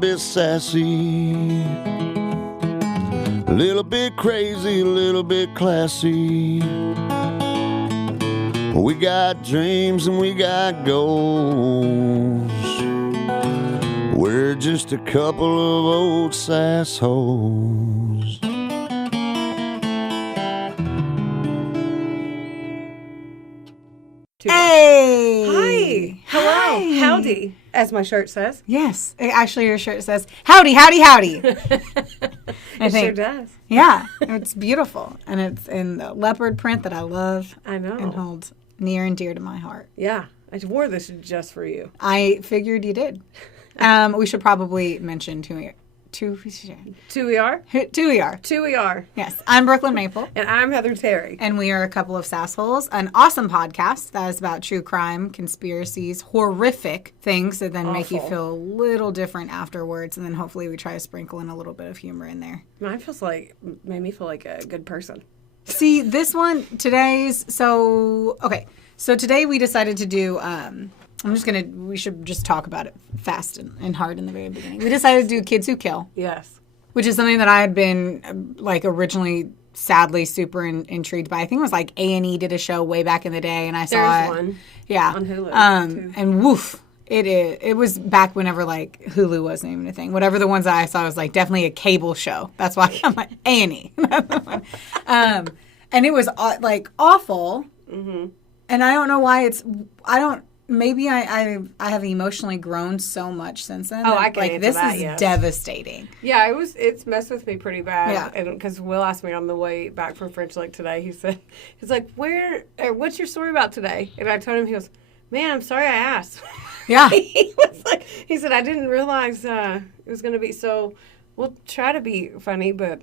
bit sassy, a little bit crazy, a little bit classy. We got dreams and we got goals. We're just a couple of old sassholes. Hey! Hi! Hello! Howdy, as my shirt says. Yes. Actually, your shirt says, howdy, howdy, howdy. It sure does. Yeah. It's beautiful. And it's in the leopard print that I love. I know. And hold near and dear to my heart. Yeah. I wore this just for you. I figured you did. We should probably mention who we are. Two we are? Two we are. Yes. I'm Brooklyn Maple. And I'm Heather Terry. And we are a couple of Sassholes, an awesome podcast that is about true crime, conspiracies, horrific things that then make you feel a little different afterwards. And then hopefully we try to sprinkle in a little bit of humor in there. Mine made me feel like a good person. See, this one, so today we decided to do, we should just talk about it fast and hard in the very beginning. We decided to do Kids Who Kill. Yes. Which is something that I had been, originally, sadly, super intrigued by. I think it was A&E did a show way back in the day, and I saw it. There's one. Yeah. On Hulu, too. And woof. It was back whenever, Hulu wasn't even a thing. Whatever the ones that I saw was, definitely a cable show. That's why I'm like, A&E. And it was, awful. Mm-hmm. And I don't know why maybe I have emotionally grown so much since then. Oh, I can answer this that, is yes. devastating. Yeah, it's messed with me pretty bad. Yeah. And because Will asked me on the way back from French Lick today, he's like, what's your story about today? And I told him, he goes, man, I'm sorry I asked. Yeah. He said, I didn't realize it was going to be so, we'll try to be funny, but.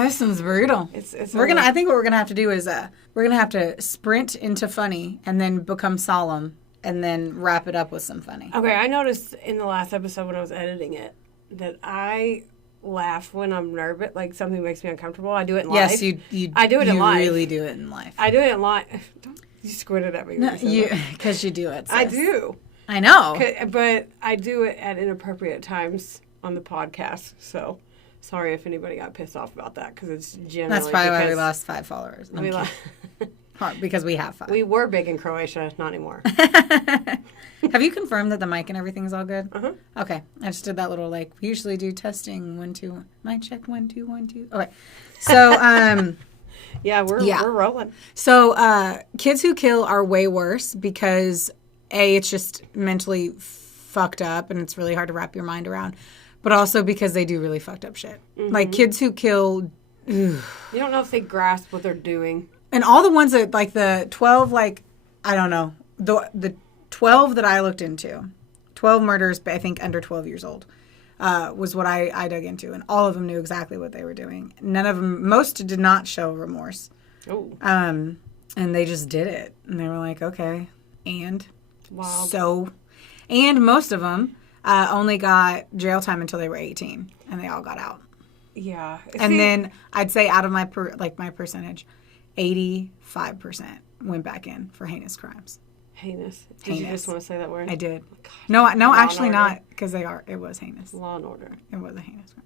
This one's brutal. I think what we're gonna have to do is we're gonna have to sprint into funny and then become solemn and then wrap it up with some funny. Okay, I noticed in the last episode when I was editing it that I laugh when I'm nervous, something makes me uncomfortable. I do it in life. Yes, you. I do it in life. You really do it in life. I do it in life. Don't you squint it at me? No, because you do it. Sis. I do. I know. But I do it at inappropriate times on the podcast, so. Sorry if anybody got pissed off about that, because it's generally that's probably why we lost 5 followers. Because we have 5. We were big in Croatia, not anymore. Have you confirmed that the mic and everything's all good? Uh-huh. Okay. I just did that little, we usually do testing, 1, 2, mic check, 1, 2, 1, 2. Okay. So, yeah, we're rolling. So, Kids Who Kill are way worse because, A, it's just mentally fucked up, and it's really hard to wrap your mind around. But also because they do really fucked up shit. Mm-hmm. Kids Who Kill. You don't know if they grasp what they're doing. And all the ones that, the 12, I don't know. The 12 that I looked into, 12 murders, I think under 12 years old, was what I dug into. And all of them knew exactly what they were doing. None of them, most did not show remorse. Oh. And they just did it. And they were like, okay. And? Wow. And most of them only got jail time until they were 18, and they all got out. Yeah. And then I'd say out of my my percentage, 85% went back in for heinous crimes. Heinous. Did you just want to say that word? I did. Oh, no, actually not, because it was heinous. Law and Order. It was a heinous crime.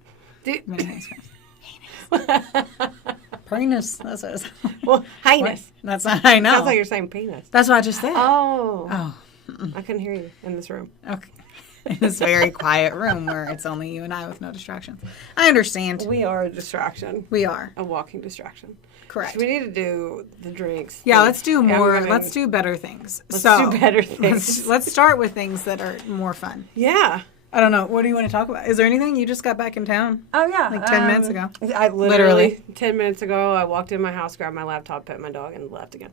Many heinous crimes. Heinous. That's what it is. Well, heinous. That's not, I know. Sounds like you're saying penis. That's what I just said. Oh. I couldn't hear you in this room. Okay. In this very quiet room where it's only you and I with no distractions. I understand. We are a distraction. We are. A walking distraction. Correct. So we need to do the drinks. Yeah, let's do more. Let's do better things. Let's do better things. Let's start with things that are more fun. Yeah. I don't know. What do you want to talk about? Is there anything? You just got back in town. Oh, yeah. 10 minutes ago. I literally 10 minutes ago, I walked in my house, grabbed my laptop, pet my dog, and left again.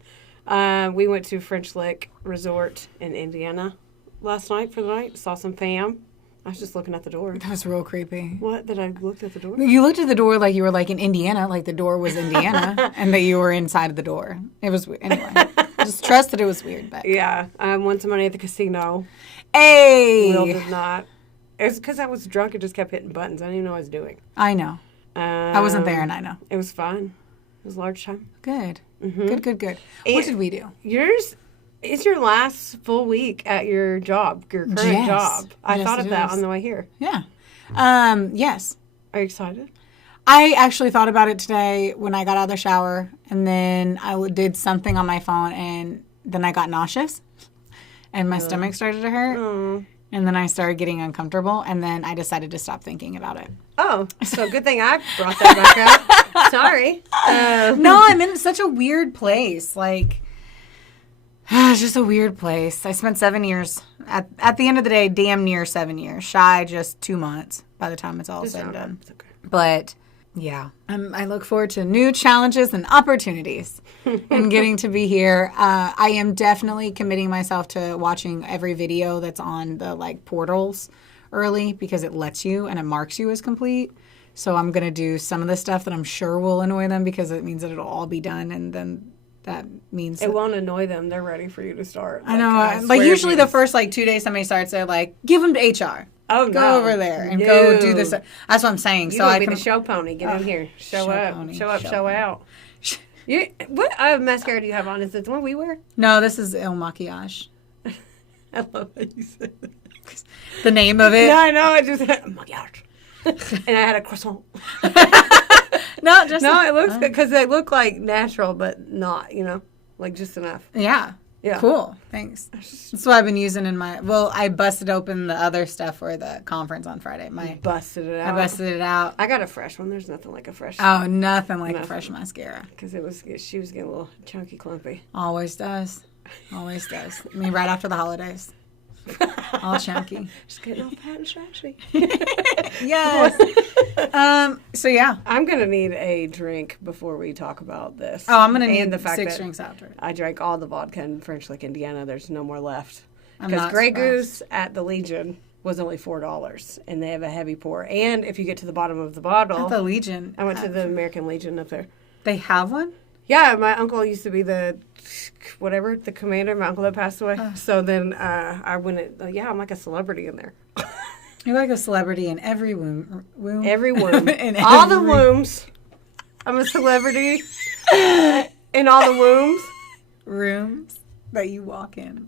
We went to French Lick Resort in Indiana last night for the night. Saw some fam. I was just looking at the door. That was real creepy. What? That I looked at the door? You looked at the door like you were in Indiana, like the door was Indiana, and that you were inside of the door. It was weird. Anyway, just trust that it was weird. But. Yeah. I won some money at the casino. Hey! Will did not. It was because I was drunk and just kept hitting buttons. I didn't even know what I was doing. I know. I wasn't there, and I know. It was fun. It was large time. Good. Mm-hmm. Good. What did we do? Yours is your last full week at your job, your current job. I thought of that on the way here. Yeah. Yes. Are you excited? I actually thought about it today when I got out of the shower, and then I did something on my phone, and then I got nauseous, and my stomach started to hurt, and then I started getting uncomfortable, and then I decided to stop thinking about it. Oh, so good thing I brought that back up. Sorry. No, I'm in such a weird place. Like, it's just a weird place. I spent 7 years. At the end of the day, damn near 7 years. Shy just 2 months by the time it's all said and done. It's okay. But, yeah. I look forward to new challenges and opportunities and getting to be here. I am definitely committing myself to watching every video that's on the, like, portals early because it lets you and it marks you as complete. So I'm going to do some of the stuff that I'm sure will annoy them because it means that it'll all be done, and then that means it won't annoy them. They're ready for you to start. I know. Like usually the first like 2 days somebody starts, they're like, give them to HR. Oh, go over there and go do this. That's what I'm saying. You so I be can the show pony. Get in here. Show up. pony, Show up. show Show pony. out. What mascara do you have on? Is it the one we wear? No, this is El Maquillage. I love how you said that. The name of it. No, I know. I just had maquillage. And I had a croissant. No, it looks good because they look like natural, but not, like just enough. Yeah. Yeah. Cool. Thanks. That's what I've been using in my. Well, I busted open the other stuff for the conference on Friday. Busted it out. I busted it out. I got a fresh one. There's nothing like a fresh. Oh, nothing like a fresh mascara. Because she was getting a little chunky, clumpy. Always does. Always does. I mean, right after the holidays. All chunky. Just getting all fat and stretchy. Yes. So yeah. I'm gonna need a drink before we talk about this. Oh, I'm gonna need the fact 6 that drinks after it. I drank all the vodka in French Lick, Indiana. There's no more left. I'm Because not Grey surprised. Goose at the Legion was only $4, and they have a heavy pour. And if you get to the bottom of the bottle, At the Legion. I went to the American Legion up there. They have one? Yeah, my uncle used to be the commander, my uncle that passed away. So then I went, I'm like a celebrity in there. You're like a celebrity in every womb. Every womb. In all the every- wombs. I'm a celebrity in all the wombs. Rooms that you walk in.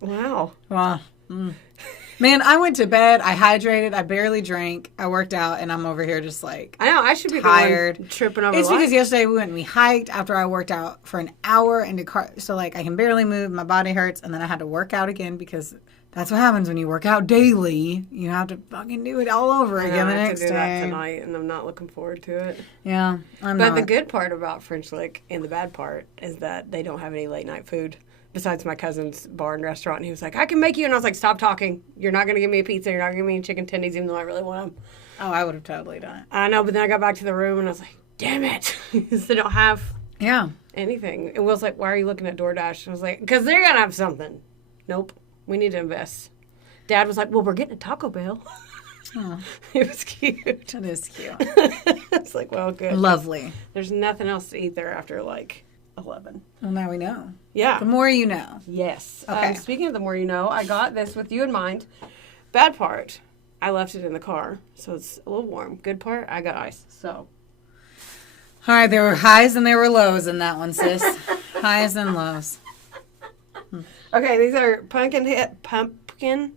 Wow. Wow. Man, I went to bed. I hydrated. I barely drank. I worked out, and I'm over here just like I know, I should be tired. the one tripping over It's life. because yesterday we went and we hiked after I worked out for an hour and so like I can barely move. My body hurts, and then I had to work out again because that's what happens when you work out daily. You have to fucking do it all over I again the have next to do day. that tonight, and I'm not looking forward to it. Yeah, I'm But not. the good part about French Lick and the bad part is that they don't have any late night food. Besides my cousin's bar and restaurant, and he was like, I can make you. And I was like, stop talking. You're not going to give me a pizza. You're not going to give me any chicken tendies, even though I really want them. Oh, I would have totally done it. I know, but then I got back to the room, and I was like, damn it. They don't have Yeah. anything. And Will's like, why are you looking at DoorDash? I was like, because they're going to have something. Nope. We need to invest. Dad was like, well, we're getting a Taco Bell. Oh, It was cute. that is cute. It's like, well, good. Lovely. There's nothing else to eat there after, like, 11. Well, now we know. Yeah. The more you know. Yes. Okay. Speaking of the more you know, I got this with you in mind. Bad part, I left it in the car, so it's a little warm. Good part, I got ice. So. All right, there were highs and there were lows in that one, sis. Highs and lows. Okay, these are pumpkin.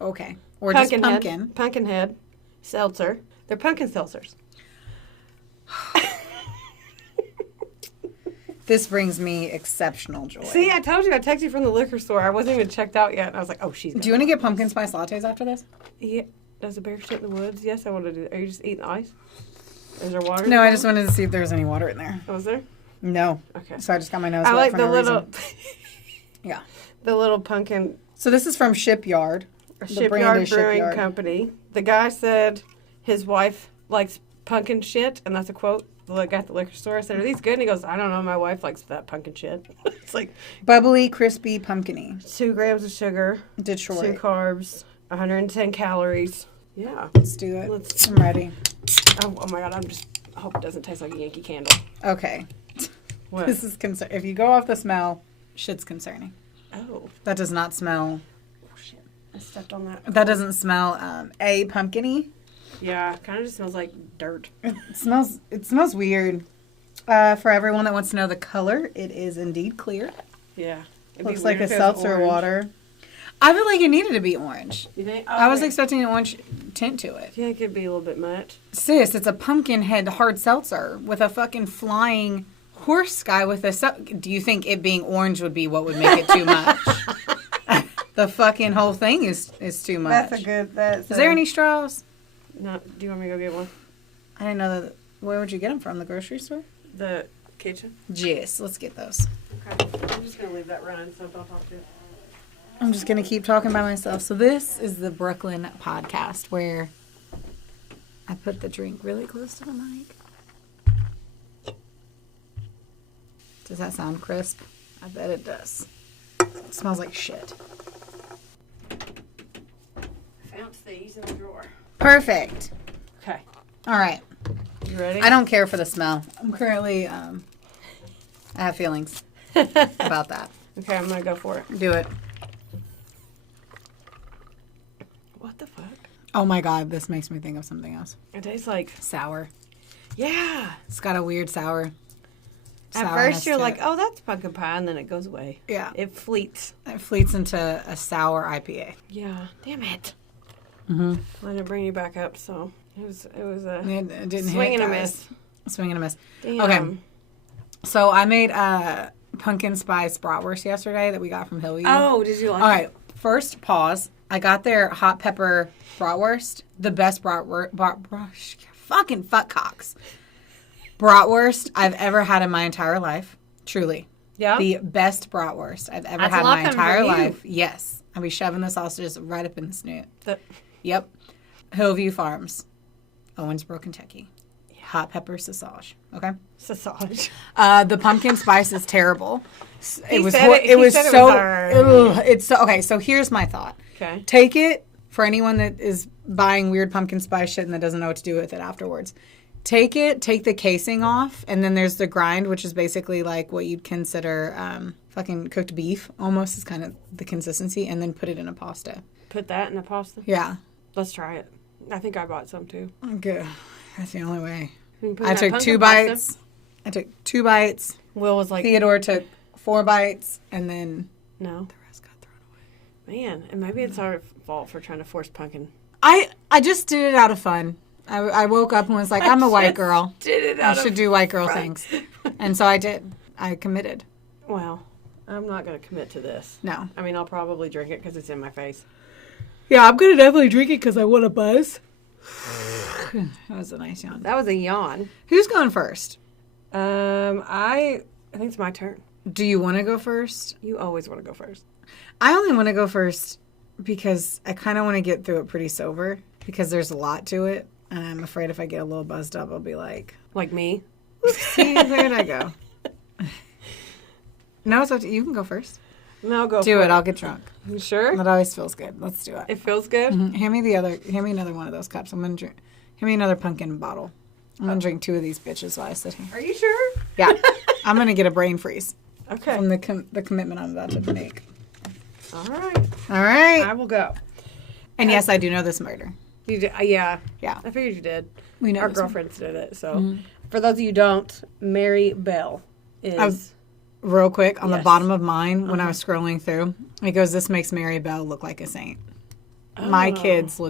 Okay. Or just pumpkin. Pumpkinhead seltzer. They're pumpkin seltzers. This brings me exceptional joy. See, I told you I texted you from the liquor store. I wasn't even checked out yet, and I was like, oh, she's. Do you want to get pumpkin spice lattes after this? Yeah. Does a bear shit in the woods? Yes, I want to do. Are you just eating ice? Is there water? No, I just wanted to see if there was any water in there. Was there? No. Okay. So I just got my nose I wet like for the no little. reason. Yeah. The little pumpkin. So this is from Shipyard. The brand Shipyard is Brewing Shipyard. Company. The guy said his wife likes pumpkin shit, and that's a quote. The guy at the liquor store. I said, "Are these good?" And he goes, "I don't know. My wife likes that pumpkin shit." It's like Bubbly, crispy, pumpkiny. 2 grams of sugar, 2 Detroit. carbs, 110 calories. Yeah. Let's do it. Let's- I'm ready. Oh my god! I hope it doesn't taste like a Yankee Candle. Okay. What? This is if you go off the smell, shit's concerning. Oh That does not smell. shit! I stepped on that. That doesn't smell pumpkiny. Yeah, kind of just smells like dirt. It smells weird. For everyone that wants to know the color, it is indeed clear. Yeah. It'd be Looks like weird a if it was seltzer orange. water. I feel like it needed to be orange. You think? I was expecting an orange tint to it. Do you think it'd be a little bit much? Sis, it's a pumpkin head hard seltzer with a fucking flying horse guy with a... Do you think it being orange would be what would make it too much? The fucking whole thing is too much. That's a good... Is there any straws? No. Do you want me to go get one? I didn't know that... Where would you get them from? The grocery store? The kitchen. Yes, let's get those. Okay. I'm just gonna leave that running so don't talk to it. I'm just going to keep talking by myself. So this is the Brooklyn podcast where I put the drink really close to the mic. Does that sound crisp? I bet it does. It smells like shit. Found these in the drawer. Perfect. Okay. All right. You ready? I don't care for the smell. I'm currently, I have feelings about that. Okay, I'm gonna go for it. Do it. What the fuck? Oh my God, this makes me think of something else. It tastes like Sour. yeah. It's got a weird sour. At first you're like, oh, that's pumpkin pie, and then it goes away. Yeah. It fleets. It fleets into a sour IPA. Yeah. Damn it. Mm-hmm. I didn't bring you back up, so it was a It didn't swing hit, and a guys. miss. Swing and a miss. Damn. Okay. So I made pumpkin spice bratwurst yesterday that we got from Hillview. Oh, did you like All it? right. First, pause. I got their hot pepper bratwurst. The best fucking fuckcocks. Bratwurst I've ever had in my entire life. Truly. Yeah. The best bratwurst I've ever That's had a in lot my coming entire from you. life. Yes. I'll be shoving the sausages right up in the snoot. The- Yep. Hillview Farms, Owensboro, Kentucky. Hot pepper sausage. Okay. sausage. The pumpkin spice is terrible. He said it was alright. It's so okay. So here's my thought. Okay. Take it for anyone that is buying weird pumpkin spice shit and that doesn't know what to do with it afterwards. Take the casing off, and then there's the grind, which is basically like what you'd consider fucking cooked beef. Almost is kind of the consistency, and then put it in a pasta. Put that in a pasta? Yeah. Let's try it. I think I bought some too. Okay. That's the only way. We can put I that took pumpkin 2 pasta. bites. I took 2 bites. Will was like, Theodore took 4 bites, and then no. the rest got thrown away. Man, and maybe it's our fault for trying to force pumpkin. I just did it out of fun. I woke up and was like, I'm a white girl. Did it I out should of do white girl fun. things. And so I did. I committed. Well, I'm not going to commit to this. No. I mean, I'll probably drink it because it's in my face. Yeah, I'm going to definitely drink it because I want a buzz. That was a nice yawn. That was a yawn. Who's going first? I think it's my turn. Do you want to go first? You always want to go first. I only want to go first because I kind of want to get through it pretty sober because there's a lot to it. And I'm afraid if I get a little buzzed up, I'll be like, Like me? see, where'd I go? No, it's up to you. You can go first. No, go Do for it. I'll get drunk. You sure? That always feels good. Let's do it. It feels good? Hand me another one of those cups. I'm gonna drink. Hand me another pumpkin bottle. I'm gonna drink 2 of these bitches while I sit here. Are you sure? Yeah, I'm gonna get a brain freeze Okay. from the commitment I'm about to make. All right. All right. I will go. And yes, I do know this murder. You did, yeah. Yeah, I figured you did. we know Our this one. girlfriends did it. So, for those of you who don't, Mary Bell is. Real quick on the Yes. bottom of mine when I was scrolling through, it goes, "This makes Mary Bell look like a saint." My kids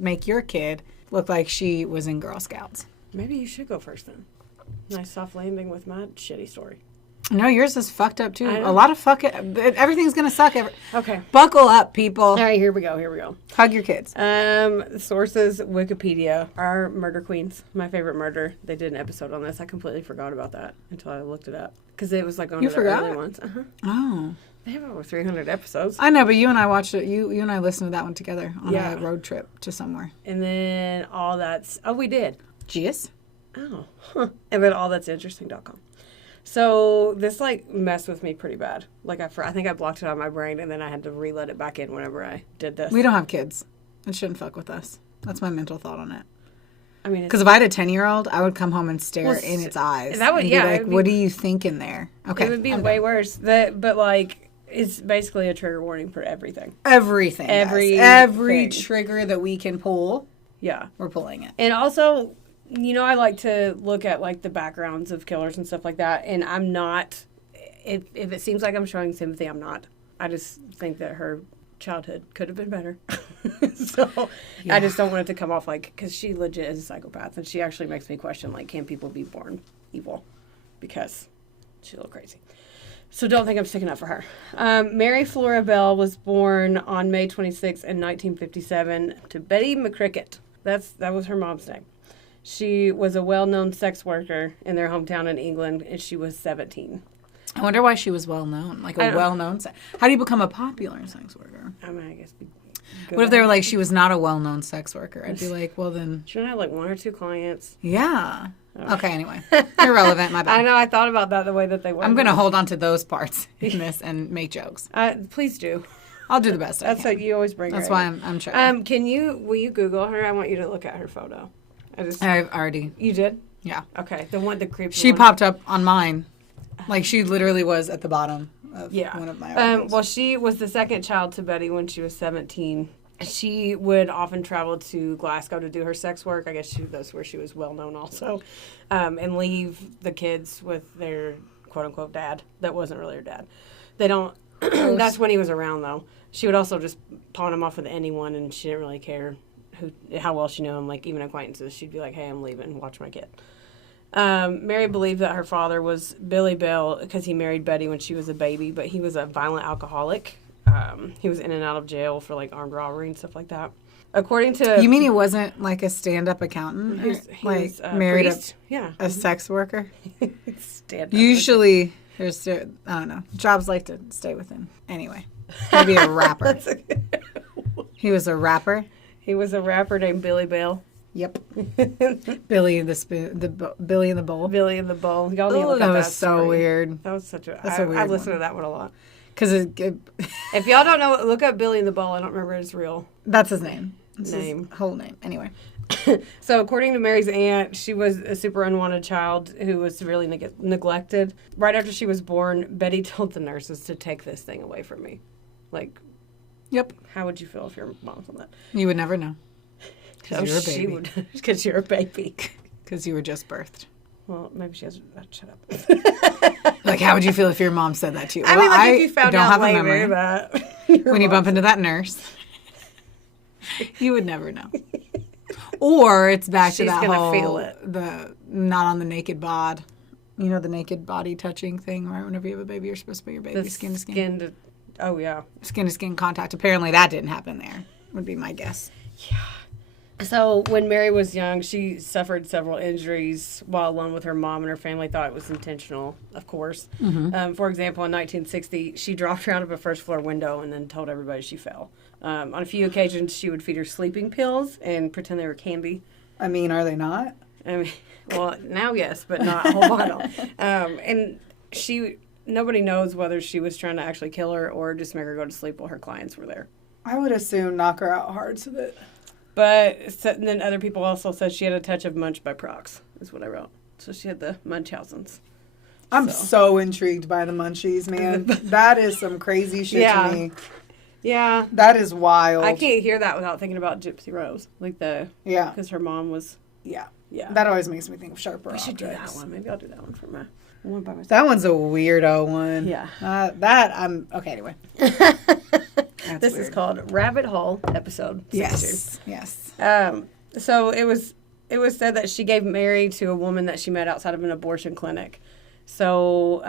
make your kid look like she was in Girl Scouts. Maybe you should go first then. Nice soft landing with my shitty story. No, yours is fucked up too. I know. A lot of everything's gonna suck. Okay. Buckle up, people. All right, here we go. Hug your kids. Sources, Wikipedia, our murder queens, my favorite murder. They did an episode on this. I completely forgot about that until I looked it up. Because it was like one You of the forgot? early ones. Uh-huh. Oh, They have over 300 episodes. I know, but you and I watched it. You and I listened to that one together on Yeah. a road trip to somewhere. And then all that's... Oh, we did. Jeez. Oh. Huh. And then all that's interesting.com. So this like messed with me pretty bad. Like I think I blocked it out of my brain and then I had to re-let it back in whenever I did this. We don't have kids. It shouldn't fuck with us. That's my mental thought on it. I mean, Because if I had a 10-year-old, I would come home and stare Well, in its eyes. that would- and yeah, be it like, would be- what do you think in there? Okay. it would be I'm way done. worse. But like it's basically a trigger warning for everything. Everything. guys. Every Every thing. trigger that we can pull, Yeah. we're pulling it. And also, you know, I like to look at like the backgrounds of killers and stuff like that. And I'm not. If it seems like I'm showing sympathy, I'm not. I just think that her childhood could have been better. So I just don't want it to come off like, because she legit is a psychopath, and she actually makes me question, like, can people be born evil? Because she's a little crazy. So don't think I'm sticking up for her. Mary Flora Bell was born on May 26 in 1957 to Betty McCricket. That was her mom's name. She was a well-known sex worker in their hometown in England, and she was 17. I wonder why she was well-known. Like a well-known how do you become a popular sex worker? I mean, I guess. What if they were like, she was not a well-known sex worker? I'd be like, well then. She only had like 1 or 2 clients. Yeah. Okay, anyway. Irrelevant, my bad. I know, I thought about that the way that they were. I'm going to hold on to those parts in this and make jokes. Please do. I'll do the best I can. That's what you always bring. That's why I'm trying. Will you Google her? I want you to look at her photo. I've already. You did? Yeah. Okay, the creepy She one. popped up on mine. Like, she literally was at the bottom of one of my articles. Well, she was the second child to Betty when she was 17. She would often travel to Glasgow to do her sex work. I guess that's where she was well known also. And leave the kids with their quote-unquote dad. That wasn't really her dad. They don't... That's when he was around, though. She would also just pawn him off with anyone, and she didn't really care how well she knew him. Like, even acquaintances, she'd be like, hey, I'm leaving. Watch my kid. Mary believed that her father was Billy Bell because he married Betty when she was a baby, but he was a violent alcoholic. He was in and out of jail for, like, armed robbery and stuff like that. According to... You mean he wasn't, like, a stand-up accountant? He was married priest. A sex worker? Stand-up. Usually, there's, I don't know, jobs like to stay within. Anyway, maybe a rapper. He was a rapper? He was a rapper named Billy Bell. Yep. Billy and Billy and the Bowl. Billy and the Bowl. Y'all need to look that at was that so story. weird. That was such a... That's a weird I listened one. to that one a lot. Because if y'all don't know, look up Billy and the Bowl. I don't remember his real That's his name. His whole name. Anyway. So according to Mary's aunt, she was a super unwanted child who was severely neglected. Right after she was born, Betty told the nurses to take this thing away from me. Like, yep. How would you feel if your mom told that? You would never know. Because you're a baby. Because you're a baby. Because you were just birthed. Well, maybe she has... shut up. Like, how would you feel if your mom said that to you? I mean, like, if you found out later that... When you bump into that nurse, you would never know. Or it's back to that whole... feel it. The not on the naked bod. You know, the naked body touching thing, right? Whenever you have a baby, you're supposed to put your baby skin to skin. Oh, yeah. Skin to skin contact. Apparently that didn't happen there, would be my guess. Yeah. So when Mary was young, she suffered several injuries while alone with her mom, and her family thought it was intentional, of course. Mm-hmm. For example, in 1960, she dropped her out of a first-floor window and then told everybody she fell. On a few occasions, she would feed her sleeping pills and pretend they were candy. I mean, are they not? I mean, well, now yes, but not a whole bottle. And nobody knows whether she was trying to actually kill her or just make her go to sleep while her clients were there. I would assume knock her out hard so that... But then other people also said she had a touch of Munch by Prox, is what I wrote. So she had the Munchausen's. I'm so intrigued by the Munchies, man. That is some crazy shit to me. Yeah. That is wild. I can't hear that without thinking about Gypsy Rose. Yeah. Because her mom was... Yeah. Yeah. That always makes me think of Sharper I should Objects. do that one. Maybe I'll do that one for my one by myself. That one's a weirdo one. Yeah. Okay, anyway. This is called Rabbit Hole episode 62. Yes. So it was said that she gave Mary to a woman that she met outside of an abortion clinic. So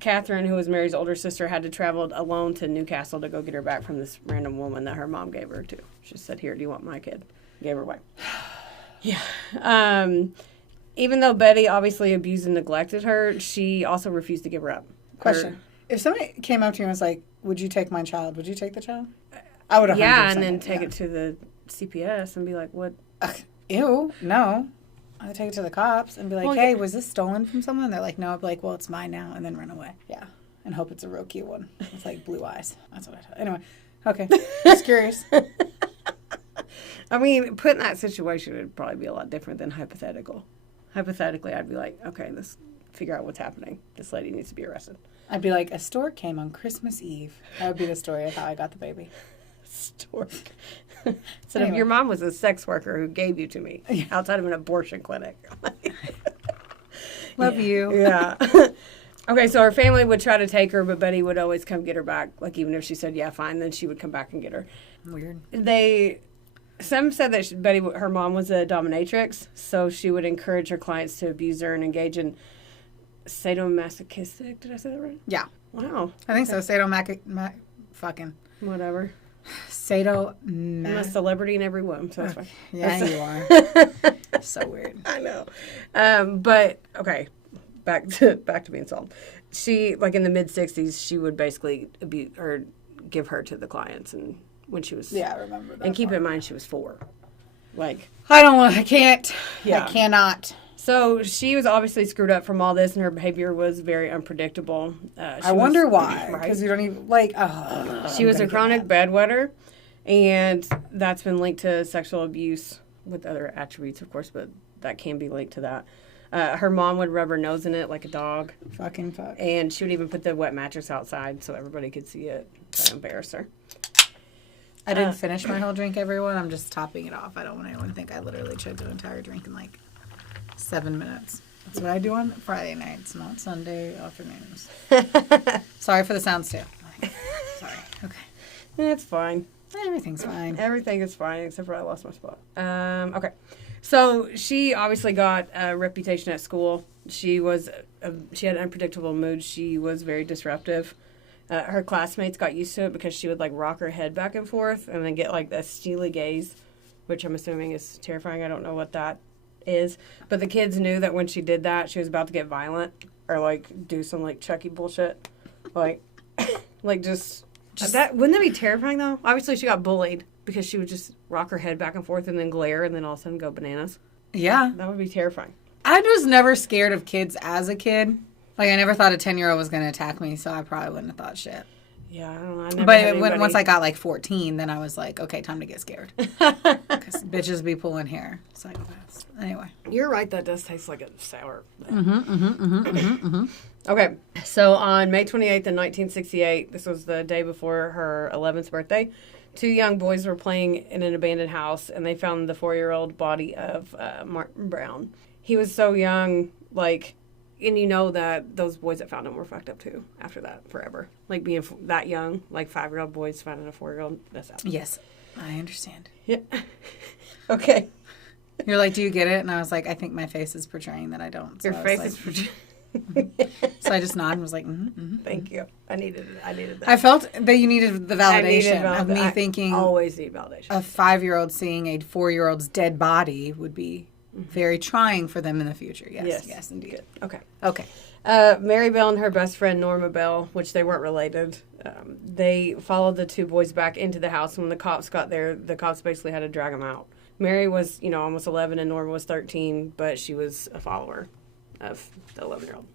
Catherine, who was Mary's older sister, had to travel alone to Newcastle to go get her back from this random woman that her mom gave her to. She said, "Here, do you want my kid?" Gave her away. Yeah. Even though Betty obviously abused and neglected her, she also refused to give her up. Question. If somebody came up to you and was like, would you take my child? Would you take the child? I would 100%. Yeah, and then take it to the CPS and be like, what? Ew, no. I would take it to the cops and be like, hey, was this stolen from someone? And they're like, no. I'd be like, well, it's mine now, and then run away. Yeah. And hope it's a real cute one with, like, blue eyes. That's what I thought. Anyway. Okay. Just curious. I mean, put in that situation, it would probably be a lot different than hypothetical. Hypothetically, I'd be like, okay, let's figure out what's happening. This lady needs to be arrested. I'd be like, a stork came on Christmas Eve. That would be the story of how I got the baby. Stork. So if your mom was a sex worker who gave you to me outside of an abortion clinic. Love you. Yeah. Okay, so her family would try to take her, but Betty would always come get her back. Like, even if she said, yeah, fine, then she would come back and get her. Weird. Some said that Betty, her mom was a dominatrix, so she would encourage her clients to abuse her and engage in sadomasochistic. Did I say that right? Yeah. Wow. I think so. Fucking. Whatever. I'm I'm a celebrity in every womb, so that's fine. Yeah, you are. So weird. I know. But, okay, back to being sold. She, like in the mid-60s, she would basically abuse or give her to the clients, and when she was... Yeah, I remember that. And keep in mind, she was 4. Like... I can't. Yeah. I cannot. So she was obviously screwed up from all this, and her behavior was very unpredictable. I wonder why. Right? Because you don't even, like... She was a chronic bedwetter, and that's been linked to sexual abuse with other attributes, of course, but that can be linked to that. Her mom would rub her nose in it like a dog. Fucking fuck. And she would even put the wet mattress outside so everybody could see it. Try to embarrass her. I didn't finish my whole drink, everyone. I'm just topping it off. I don't want anyone to think I literally chugged an entire drink in like 7 minutes. That's what I do on Friday nights, not Sunday afternoons. Sorry for the sounds, too. Sorry. Okay. It's fine. Everything's fine. Everything is fine except for I lost my spot. Okay. So she obviously got a reputation at school. She had unpredictable moods. She was very disruptive. Her classmates got used to it because she would like rock her head back and forth and then get like a steely gaze, which I'm assuming is terrifying. I don't know what that is. But the kids knew that when she did that, she was about to get violent or like do some like Chucky bullshit. Like, like just that wouldn't that be terrifying though? Obviously she got bullied because she would just rock her head back and forth and then glare and then all of a sudden go bananas. Yeah. That would be terrifying. I was never scared of kids as a kid. Like, I never thought a 10-year-old was going to attack me, so I probably wouldn't have thought shit. Yeah, I don't know. I never But once I got, like, 14, then I was like, okay, time to get scared. Because bitches be pulling hair. Psychopaths. Anyway. You're right, that does taste like a sour. Okay, so on May 28th in 1968, this was the day before her 11th birthday, 2 young boys were playing in an abandoned house, and they found the 4-year-old body of Martin Brown. He was so young, like... And you know that those boys that found him were fucked up, too, after that, forever. Like, being that young, like, 5-year-old boys finding a 4-year-old, that's out. Yes, I understand. Yeah. Okay. You're like, do you get it? And I was like, I think my face is portraying that I don't. So Your face is portraying. So I just nodded and was like, Thank you. I needed that. I felt that you needed the validation of me thinking. I always need validation. A 5-year-old seeing a 4-year-old's dead body would be very trying for them in the future. Yes, indeed. Good. Okay. Mary Bell and her best friend Norma Bell, which they weren't related, they followed the 2 boys back into the house. When the cops got there, the cops basically had to drag them out. Mary was, almost 11 and Norma was 13, but she was a follower of the 11-year-old.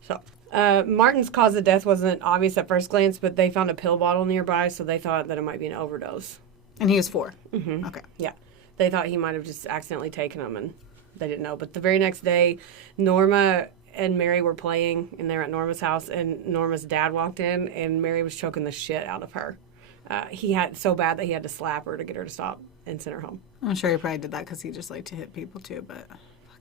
So, Martin's cause of death wasn't obvious at first glance, but they found a pill bottle nearby, so they thought that it might be an overdose. And he was 4. Mm-hmm. Okay. Yeah. They thought he might have just accidentally taken them, and they didn't know. But the very next day, Norma and Mary were playing, and they were at Norma's house, and Norma's dad walked in, and Mary was choking the shit out of her. He had so bad that he had to slap her to get her to stop and send her home. I'm sure he probably did that because he just liked to hit people, too, but...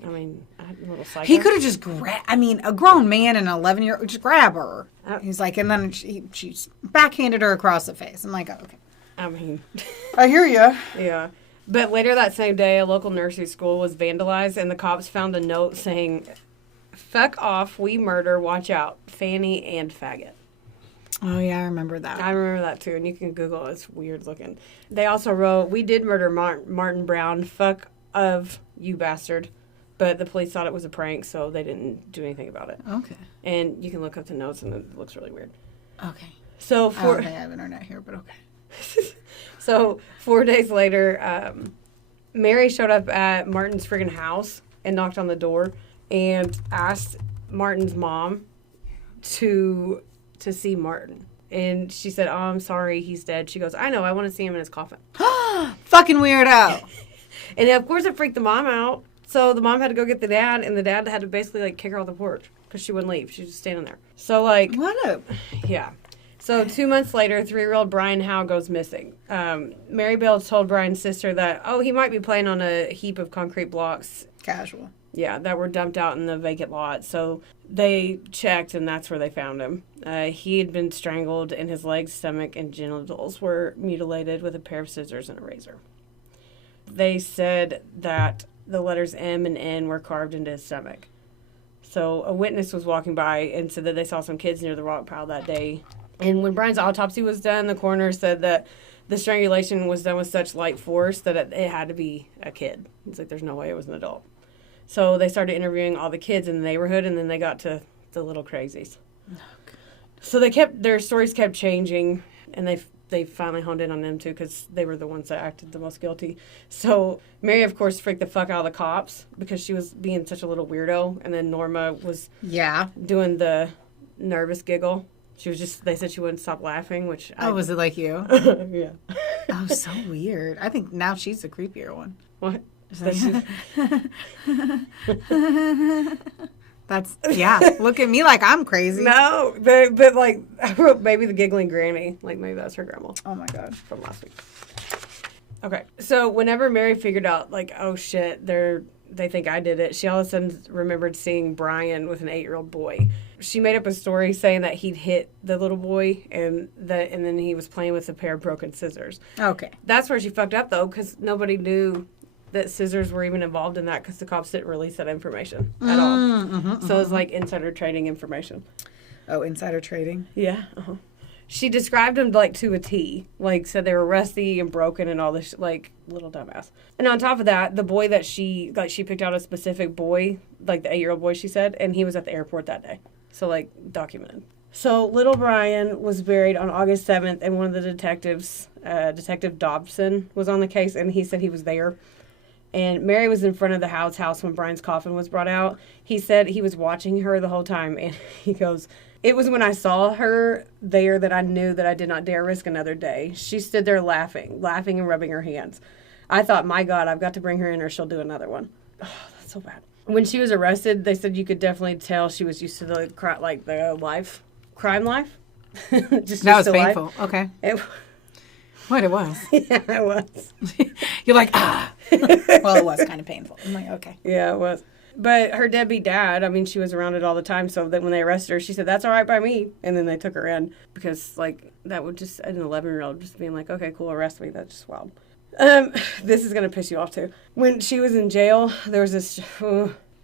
I mean, a little psycho. He could have just a grown man and an 11-year-old, just grab her. He's like, and then she backhanded her across the face. I'm like, oh, okay. I mean... I hear you. Yeah. But later that same day, a local nursery school was vandalized, and the cops found a note saying, "Fuck off, we murder, watch out, Fanny and faggot." Oh, yeah, I remember that. I remember that, too, and you can Google it. It's weird looking. They also wrote, "We did murder Martin Brown, fuck of you bastard." But the police thought it was a prank, so they didn't do anything about it. Okay. And you can look up the notes, and it looks really weird. Okay. So I don't think I have internet here, but okay. So 4 days later, Mary showed up at Martin's friggin' house and knocked on the door and asked Martin's mom to see Martin. And she said, "Oh, I'm sorry, he's dead." She goes, "I know, I want to see him in his coffin." Fucking weirdo. And of course it freaked the mom out. So the mom had to go get the dad, and the dad had to basically like kick her off the porch because she wouldn't leave. She was just standing there. So like, yeah. So 2 months later, 3-year-old Brian Howe goes missing. Mary Bell told Brian's sister that, he might be playing on a heap of concrete blocks. Casual. Yeah, that were dumped out in the vacant lot. So they checked, and that's where they found him. He had been strangled, and his legs, stomach, and genitals were mutilated with a pair of scissors and a razor. They said that the letters M and N were carved into his stomach. So a witness was walking by and said that they saw some kids near the rock pile that day. And when Brian's autopsy was done, the coroner said that the strangulation was done with such light force that it had to be a kid. It's like, there's no way it was an adult. So they started interviewing all the kids in the neighborhood, and then they got to the little crazies. Oh, so their stories kept changing, and they finally honed in on them too, because they were the ones that acted the most guilty. So Mary, of course, freaked the fuck out of the cops because she was being such a little weirdo, and then Norma was doing the nervous giggle. They said she wouldn't stop laughing, which was it like you? Yeah. Oh, so weird. I think now she's the creepier one. What? That's, look at me like I'm crazy. No, but like, I wrote maybe the giggling granny. Like, maybe that's her grandma. Oh, my God. From last week. Okay, so whenever Mary figured out, like, oh, shit, they think I did it, she all of a sudden remembered seeing Brian with an 8-year-old boy. She made up a story saying that he'd hit the little boy and then he was playing with a pair of broken scissors. Okay. That's where she fucked up, though, because nobody knew that scissors were even involved in that because the cops didn't release that information at all. Mm-hmm, so it was like insider trading information. Oh, insider trading? Yeah. Uh-huh. She described them like to a T. Like, said they were rusty and broken and all this, like, little dumbass. And on top of that, the boy that she picked out a specific boy, like the 8-year-old boy, she said, and he was at the airport that day. So, like, documented. So, little Brian was buried on August 7th, and one of the detectives, Detective Thompson, was on the case, and he said he was there. And Mary was in front of the house when Brian's coffin was brought out. He said he was watching her the whole time, and he goes, "It was when I saw her there that I knew that I did not dare risk another day. She stood there laughing and rubbing her hands. I thought, my God, I've got to bring her in or she'll do another one." Oh, that's so bad. When she was arrested, they said you could definitely tell she was used to the crime life. Just that was painful. Life. Okay. What it was? Yeah, it was. You're like, ah. Well, it was kind of painful. I'm like, okay. Yeah, it was. But her deadbeat dad, I mean, she was around it all the time, so that when they arrested her, she said, "That's all right by me." And then they took her in because, like, that would just, an 11-year-old just being like, okay, cool, arrest me. That's just wild. This is going to piss you off, too. When she was in jail, there was this,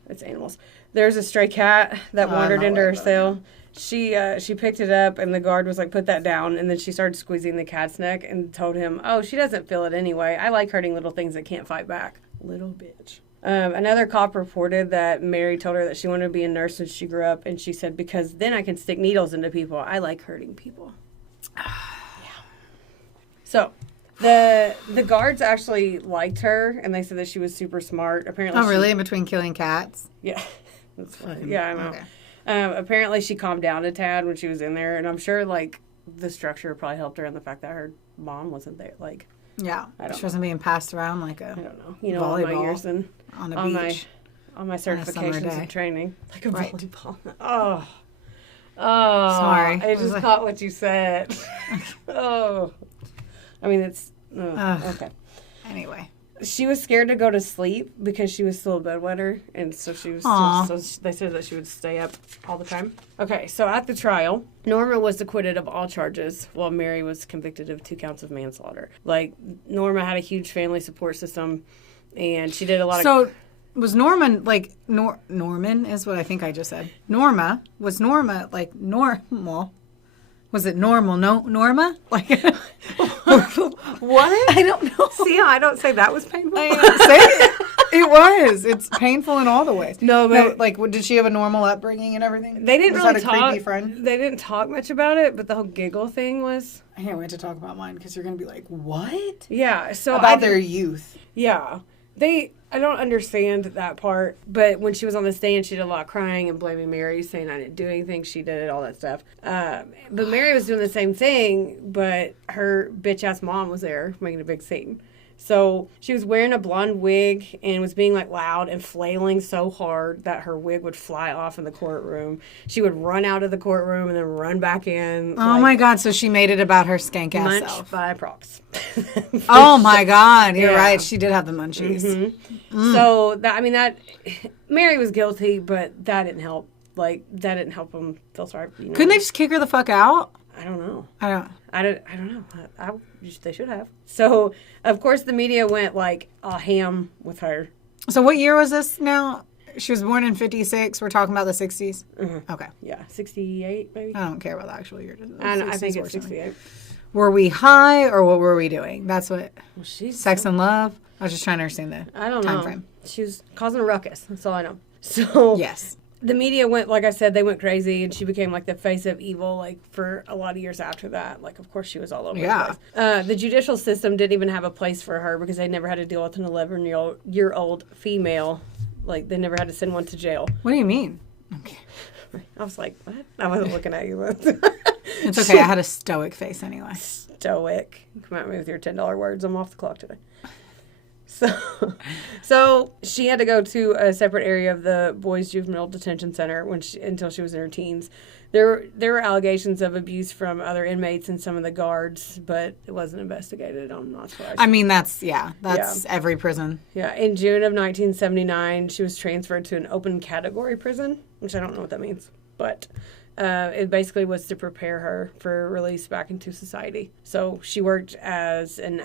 it's animals. There's a stray cat that wandered into her cell. She picked it up, and the guard was like, "Put that down." And then she started squeezing the cat's neck and told him, "Oh, she doesn't feel it anyway. I like hurting little things that can't fight back." Little bitch. Another cop reported that Mary told her that she wanted to be a nurse when she grew up, and she said, "Because then I can stick needles into people. I like hurting people." Yeah. So, the guards actually liked her, and they said that she was super smart. Apparently. Oh, really? In between killing cats? Yeah. That's funny. Yeah, I know. Okay. Apparently she calmed down a tad when she was in there, and I'm sure, like, the structure probably helped her and the fact that her mom wasn't there. Like, yeah, she wasn't being passed around like a I don't know. You know, all my years and on a beach. On my certifications and training. Like a volleyball. Oh. Sorry. I just caught what you said. Oh. I mean, it's... okay. Anyway. She was scared to go to sleep because she was still a bedwetter, and so she was. So they said that she would stay up all the time. Okay, so at the trial, Norma was acquitted of all charges, while Mary was convicted of 2 counts of manslaughter. Like, Norma had a huge family support system, and she did a lot of. So, was Norman like Norman is what I think I just said. Norma like normal? Was it normal? No, Norma? Like, what? I don't know. See how I don't say that was painful? Say it. It was. It's painful in all the ways. No, but like, did she have a normal upbringing and everything? They didn't really a talk. Creepy friend? They didn't talk much about it, but the whole giggle thing was. I can't wait to talk about mine because you're gonna be like, what? Yeah. So about their youth. Yeah. I don't understand that part, but when she was on the stand, she did a lot of crying and blaming Mary, saying I didn't do anything, she did it, all that stuff. But Mary was doing the same thing, but her bitch-ass mom was there making a big scene. So she was wearing a blonde wig and was being like loud and flailing so hard that her wig would fly off in the courtroom. She would run out of the courtroom and then run back in. Oh my God. So she made it about her skank ass Munch self. by prox. Oh my God. You're Yeah. right. She did have the munchies. So that Mary was guilty, but that didn't help. Like, that didn't help them feel sorry. Couldn't they just kick her the fuck out? I don't know. I don't know. They should have. So, of course, the media went like a ham with her. So what year was this now? She was born in 56. We're talking about the 60s? Mm-hmm. Okay. Yeah, 68 maybe. I don't care about the actual year. I think it's 68. Were we high or what were we doing? That's what. Well, she's Sex and love? I was just trying to understand the I don't time know. frame. She was causing a ruckus. That's all I know. So Yes. the media went, like I said, they went crazy, and she became like the face of evil, like for a lot of years after that. Like, of course, she was all over Yeah. the place. The judicial system didn't even have a place for her because they never had to deal with an 11-year-old female. Like, they never had to send one to jail. What do you mean? Okay. I was like, what? I wasn't looking at you. It's okay. I had a stoic face anyway. Stoic. Come at me with your $10 words. I'm off the clock today. So she had to go to a separate area of the boys' juvenile detention center until she was in her teens. There were allegations of abuse from other inmates and some of the guards, but it wasn't investigated. I'm not sure. I mean, that's every prison. Yeah. In June of 1979, she was transferred to an open category prison, which I don't know what that means, but it basically was to prepare her for release back into society. So she worked as an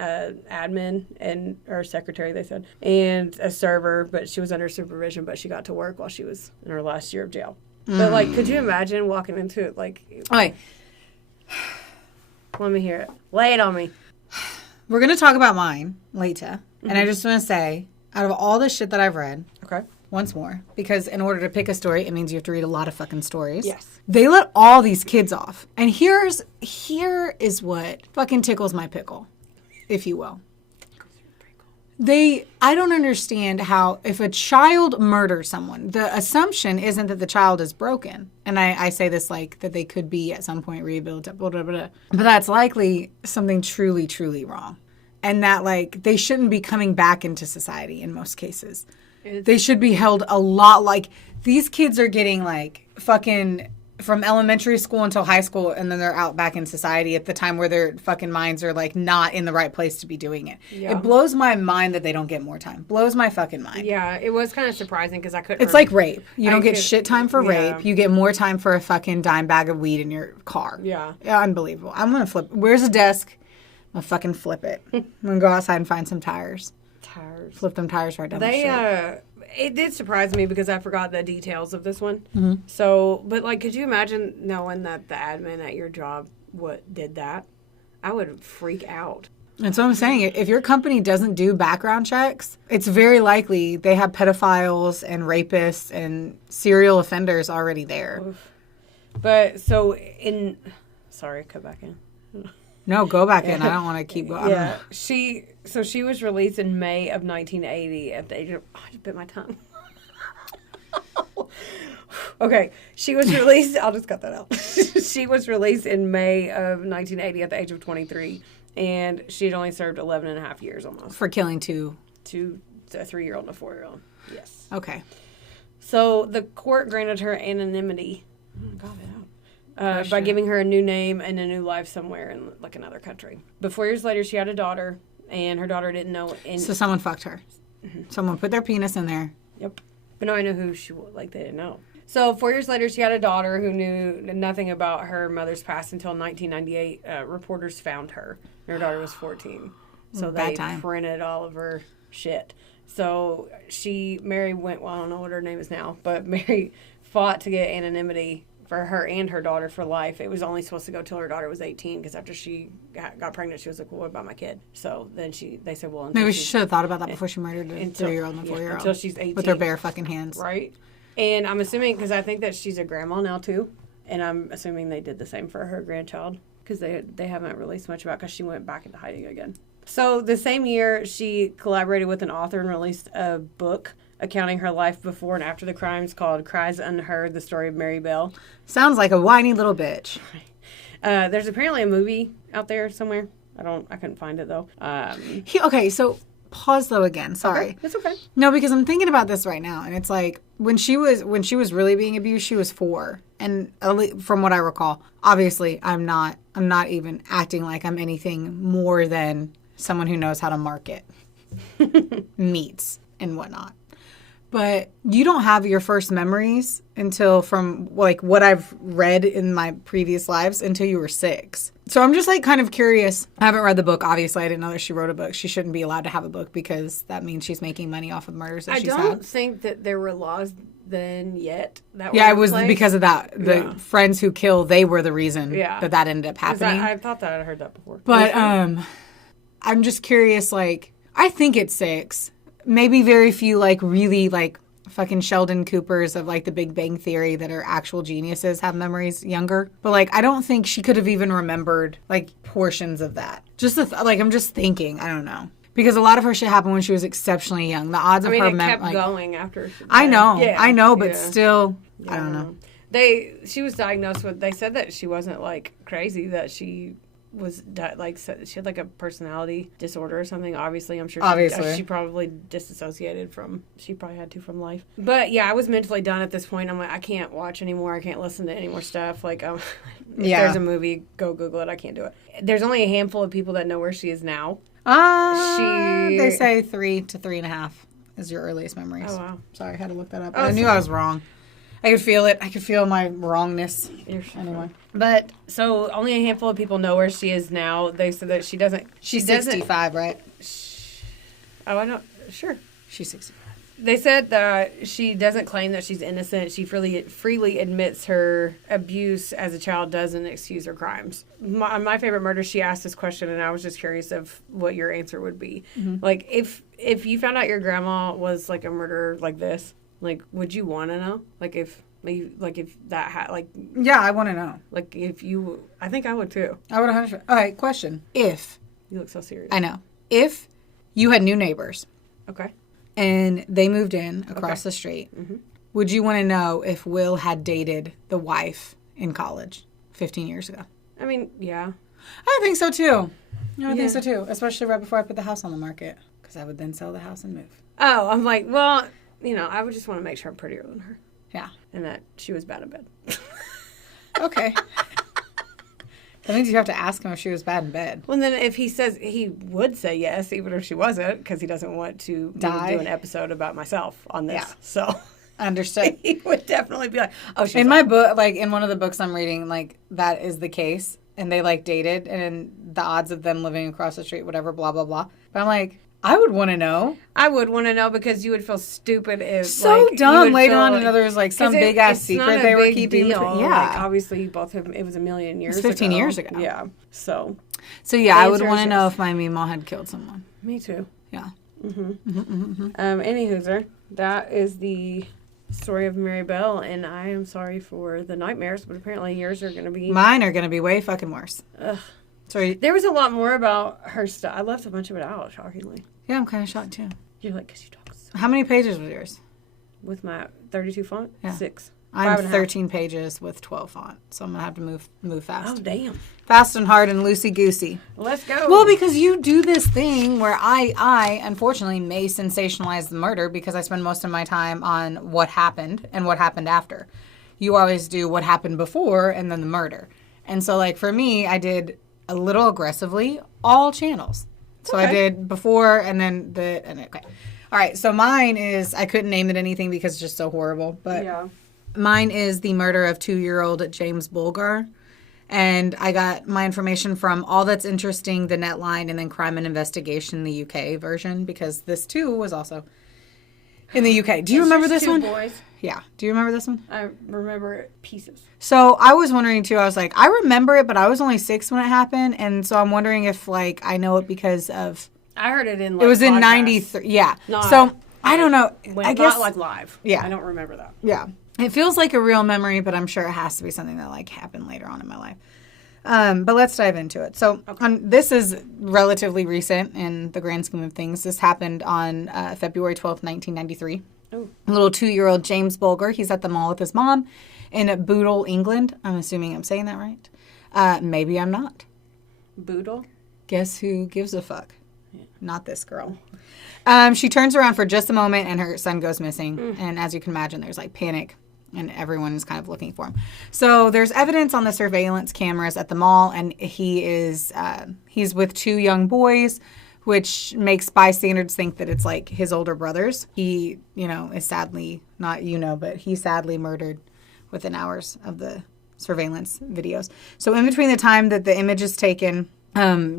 admin or secretary, they said, and a server, but she was under supervision, but she got to work while she was in her last year of jail. But, like, could you imagine walking into it, like... Okay. Let me hear it. Lay it on me. We're going to talk about mine later. Mm-hmm. And I just want to say, out of all the shit that I've read... Okay. Once more, because in order to pick a story, it means you have to read a lot of fucking stories. Yes. They let all these kids off. And here is what fucking tickles my pickle, if you will. I don't understand how, if a child murders someone, the assumption isn't that the child is broken. And I say this like that they could be at some point rehabilitated, blah, blah, blah. But that's likely something truly, truly wrong. And that, like, they shouldn't be coming back into society in most cases. They should be held a lot, like, these kids are getting, like, fucking from elementary school until high school, and then they're out back in society at the time where their fucking minds are, like, not in the right place to be doing it. Yeah. It blows my mind that they don't get more time. Blows my fucking mind. Yeah, it was kind of surprising because I couldn't... It's like rape. You don't get shit time for rape. You get more time for a fucking dime bag of weed in your car. Yeah. Unbelievable. I'm going to flip. Where's a desk? I'm going to fucking flip it. I'm going to go outside and find some tires. Flip them tires right down the street. It did surprise me because I forgot the details of this one. Mm-hmm. So, but like, could you imagine knowing that the admin at your job did that? I would freak out. That's what I'm saying. If your company doesn't do background checks, it's very likely they have pedophiles and rapists and serial offenders already there. Oof. But so sorry, cut back in. No, go back in. I don't want to keep going. Yeah, she was released in May of 1980 at the age of... I just bit my tongue. Okay, she was released... I'll just cut that out. She was released in May of 1980 at the age of 23, and she had only served 11 and a half years almost. For killing a 3-year-old and a 4-year-old. Yes. Okay. So the court granted her anonymity. By giving her a new name and a new life somewhere in like another country. But 4 years later, she had a daughter, and her daughter didn't know. So someone fucked her. Mm-hmm. Someone put their penis in there. Yep. But no, I know who she was. Like, they didn't know. So 4 years later, she had a daughter who knew nothing about her mother's past until 1998. Reporters found her. Her daughter was 14. So they printed all of her shit. So Mary went, well, I don't know what her name is now, but Mary fought to get anonymity for her and her daughter for life. It was only supposed to go till her daughter was 18, because after she got pregnant, she was like, well, what about my kid? So then they said, well... Maybe she should have thought about that before she murdered a 3-year-old and a 4-year-old. Until she's 18. With her bare fucking hands. Right. And I'm assuming, because I think that she's a grandma now, too, and I'm assuming they did the same for her grandchild, because they haven't released much about, because she went back into hiding again. So the same year, she collaborated with an author and released a book accounting her life before and after the crimes called Cries Unheard, The Story of Mary Bell. Sounds like a whiny little bitch. There's apparently a movie out there somewhere I couldn't find it though. Okay, so pause though again. Sorry. Okay, it's okay. No, because I'm thinking about this right now, and it's like when she was really being abused, she was 4, and from what I recall, obviously I'm not even acting like I'm anything more than someone who knows how to market meats and whatnot. But you don't have your first memories until from like what I've read in my previous lives until you were 6. So I'm just like kind of curious. I haven't read the book. Obviously, I didn't know that she wrote a book. She shouldn't be allowed to have a book because that means she's making money off of murders that she's had. I don't think that there were laws then yet. That Yeah, were it was in place. because of that. The friends who kill, they were the reason that ended up happening. I thought that I'd heard that before. But I'm just curious, like, I think it's 6. Maybe very few, like, really, like, fucking Sheldon Coopers of, like, The Big Bang Theory that are actual geniuses have memories younger. But, like, I don't think she could have even remembered, like, portions of that. Just, like, I'm just thinking. I don't know. Because a lot of her shit happened when she was exceptionally young. The odds of her... it kept going after she died. I know, but still, I don't know. She was diagnosed with... They said that she wasn't, like, crazy, that she... was like she had like a personality disorder or something. Obviously, I'm sure she probably disassociated from. She probably had to from life. But yeah, I was mentally done at this point. I'm like, I can't watch anymore. I can't listen to any more stuff. Like, if there's a movie, go Google it. I can't do it. There's only a handful of people that know where she is now. They say 3 to 3.5 is your earliest memories. Oh wow! Sorry, I had to look that up. I knew I was wrong. I could feel it. I could feel my wrongness. Anyway. But, so, only a handful of people know where she is now. They said that she doesn't... She's 65, right? Oh, I know. Sure. She's 65. They said that she doesn't claim that she's innocent. She freely admits her abuse as a child, doesn't excuse her crimes. My favorite murder, she asked this question, and I was just curious of what your answer would be. Mm-hmm. Like, if you found out your grandma was, like, a murderer like this... Like, would you want to know? Like, if that had, like... Yeah, I want to know. Like, if you... I think I would, too. I would 100%. All right, question. If... You look so serious. I know. If you had new neighbors... Okay. And they moved in across the street, would you want to know if Will had dated the wife in college 15 years ago? I mean, yeah. I think so, too. I think so, too. Especially right before I put the house on the market. Because I would then sell the house and move. Oh, I'm like, well... You know, I would just want to make sure I'm prettier than her. Yeah. And that she was bad in bed. Okay. That means you have to ask him if she was bad in bed. Well, then if he says, he would say yes, even if she wasn't, because he doesn't want to do an episode about myself on this. Yeah. So. Understood. He would definitely be like, oh, she's in my book, like, in one of the books I'm reading, like, that is the case. And they, like, dated, and the odds of them living across the street, whatever, blah, blah, blah. But I'm like... I would want to know. I would want to know because you would feel stupid if dumb later on to know there was like some big ass secret they were keeping. Yeah, like, obviously you both have. It was a million years. It was 15 years ago. Yeah. So yeah, I would want to know if my Meemaw had killed someone. Me too. Yeah. Any hooser, that is the story of Mary Bell, and I am sorry for the nightmares, but apparently yours are going to be. Mine are going to be way fucking worse. Ugh. Sorry. There was a lot more about her stuff. I left a bunch of it out, shockingly. Yeah, I'm kind of shocked, too. You're like, because you talk so... How many pages was yours? With my 32 font? Yeah. 6. I'm 13 pages with 12 font, so I'm going to have to move fast. Oh, damn. Fast and hard and loosey-goosey. Let's go. Well, because you do this thing where I unfortunately, may sensationalize the murder because I spend most of my time on what happened and what happened after. You always do what happened before and then the murder. And so, like, for me, I did... a little aggressively, all channels. So I did before and then okay. All right, so mine is, I couldn't name it anything because it's just so horrible, but mine is the murder of 2-year-old James Bulger. And I got my information from All That's Interesting, The Netline, and then Crime and Investigation, the UK version, because this too was also in the UK. Do you remember this one? Boys. Yeah. Do you remember this one? I remember it pieces. So I was wondering too, I was like, I remember it, but I was only 6 when it happened. And so I'm wondering if like, I know it because of. I heard it in like. It was in 93. Yeah. So I don't know. I guess. Not like live. Yeah. I don't remember that. Yeah. It feels like a real memory, but I'm sure it has to be something that like happened later on in my life. But let's dive into it. So this is relatively recent in the grand scheme of things. This happened on February 12th, 1993. Ooh. Little 2-year-old James Bulger. He's at the mall with his mom in Bootle, England. I'm assuming I'm saying that right. Maybe I'm not. Bootle? Guess who gives a fuck? Not this girl. She turns around for just a moment and her son goes missing. And as you can imagine, there's like panic and everyone is kind of looking for him. So there's evidence on the surveillance cameras at the mall, and he's with 2 young boys, which makes bystanders think that it's like his older brothers. He, is sadly, but he's sadly murdered within hours of the surveillance videos. So in between the time that the image is taken,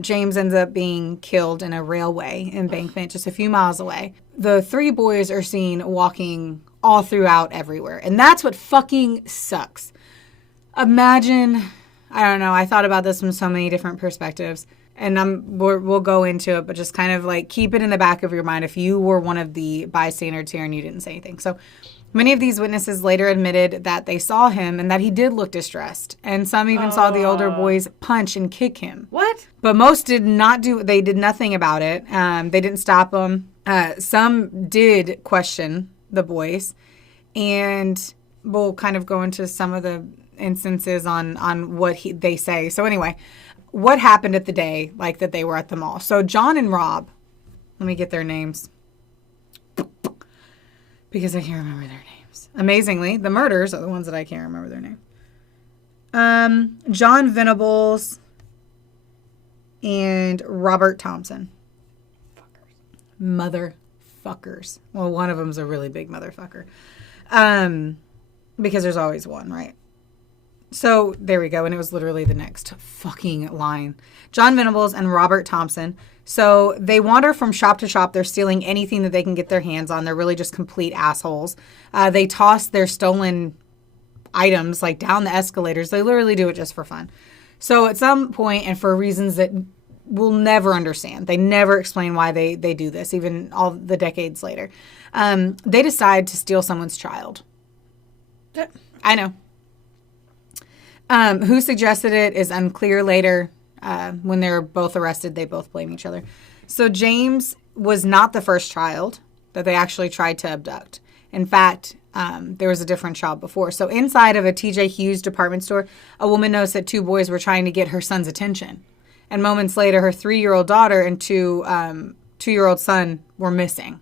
James ends up being killed in a railway embankment just a few miles away. The 3 boys are seen walking all throughout everywhere. And that's what fucking sucks. Imagine, I don't know, I thought about this from so many different perspectives. And we'll go into it, but just kind of like keep it in the back of your mind if you were one of the bystanders here and you didn't say anything. So many of these witnesses later admitted that they saw him and that he did look distressed. And some even saw the older boys punch and kick him. What? But most did not they did nothing about it. They didn't stop him. Some did question the boys. And we'll kind of go into some of the instances on what they say. So anyway, what happened at the day like that they were at the mall? So John and Rob, let me get their names because I can't remember their names. Amazingly, the murders are the ones that I can't remember their name. John Venables and Robert Thompson. Motherfuckers. Well, one of them's a really big motherfucker. Because there's always one, right? So there we go. And it was literally the next fucking line. John Venables and Robert Thompson. So they wander from shop to shop. They're stealing anything that they can get their hands on. They're really just complete assholes. They toss their stolen items like down the escalators. They literally do it just for fun. So at some point, and for reasons that we'll never understand, they never explain why they do this, even all the decades later. They decide to steal someone's child. I know. Who suggested it is unclear later. When they're both arrested, they both blame each other. So James was not the first child that they actually tried to abduct. In fact, there was a different child before. So inside of a TJ Hughes department store, a woman noticed that 2 boys were trying to get her son's attention. And moments later, her 3-year-old daughter and 2-year-old son were missing.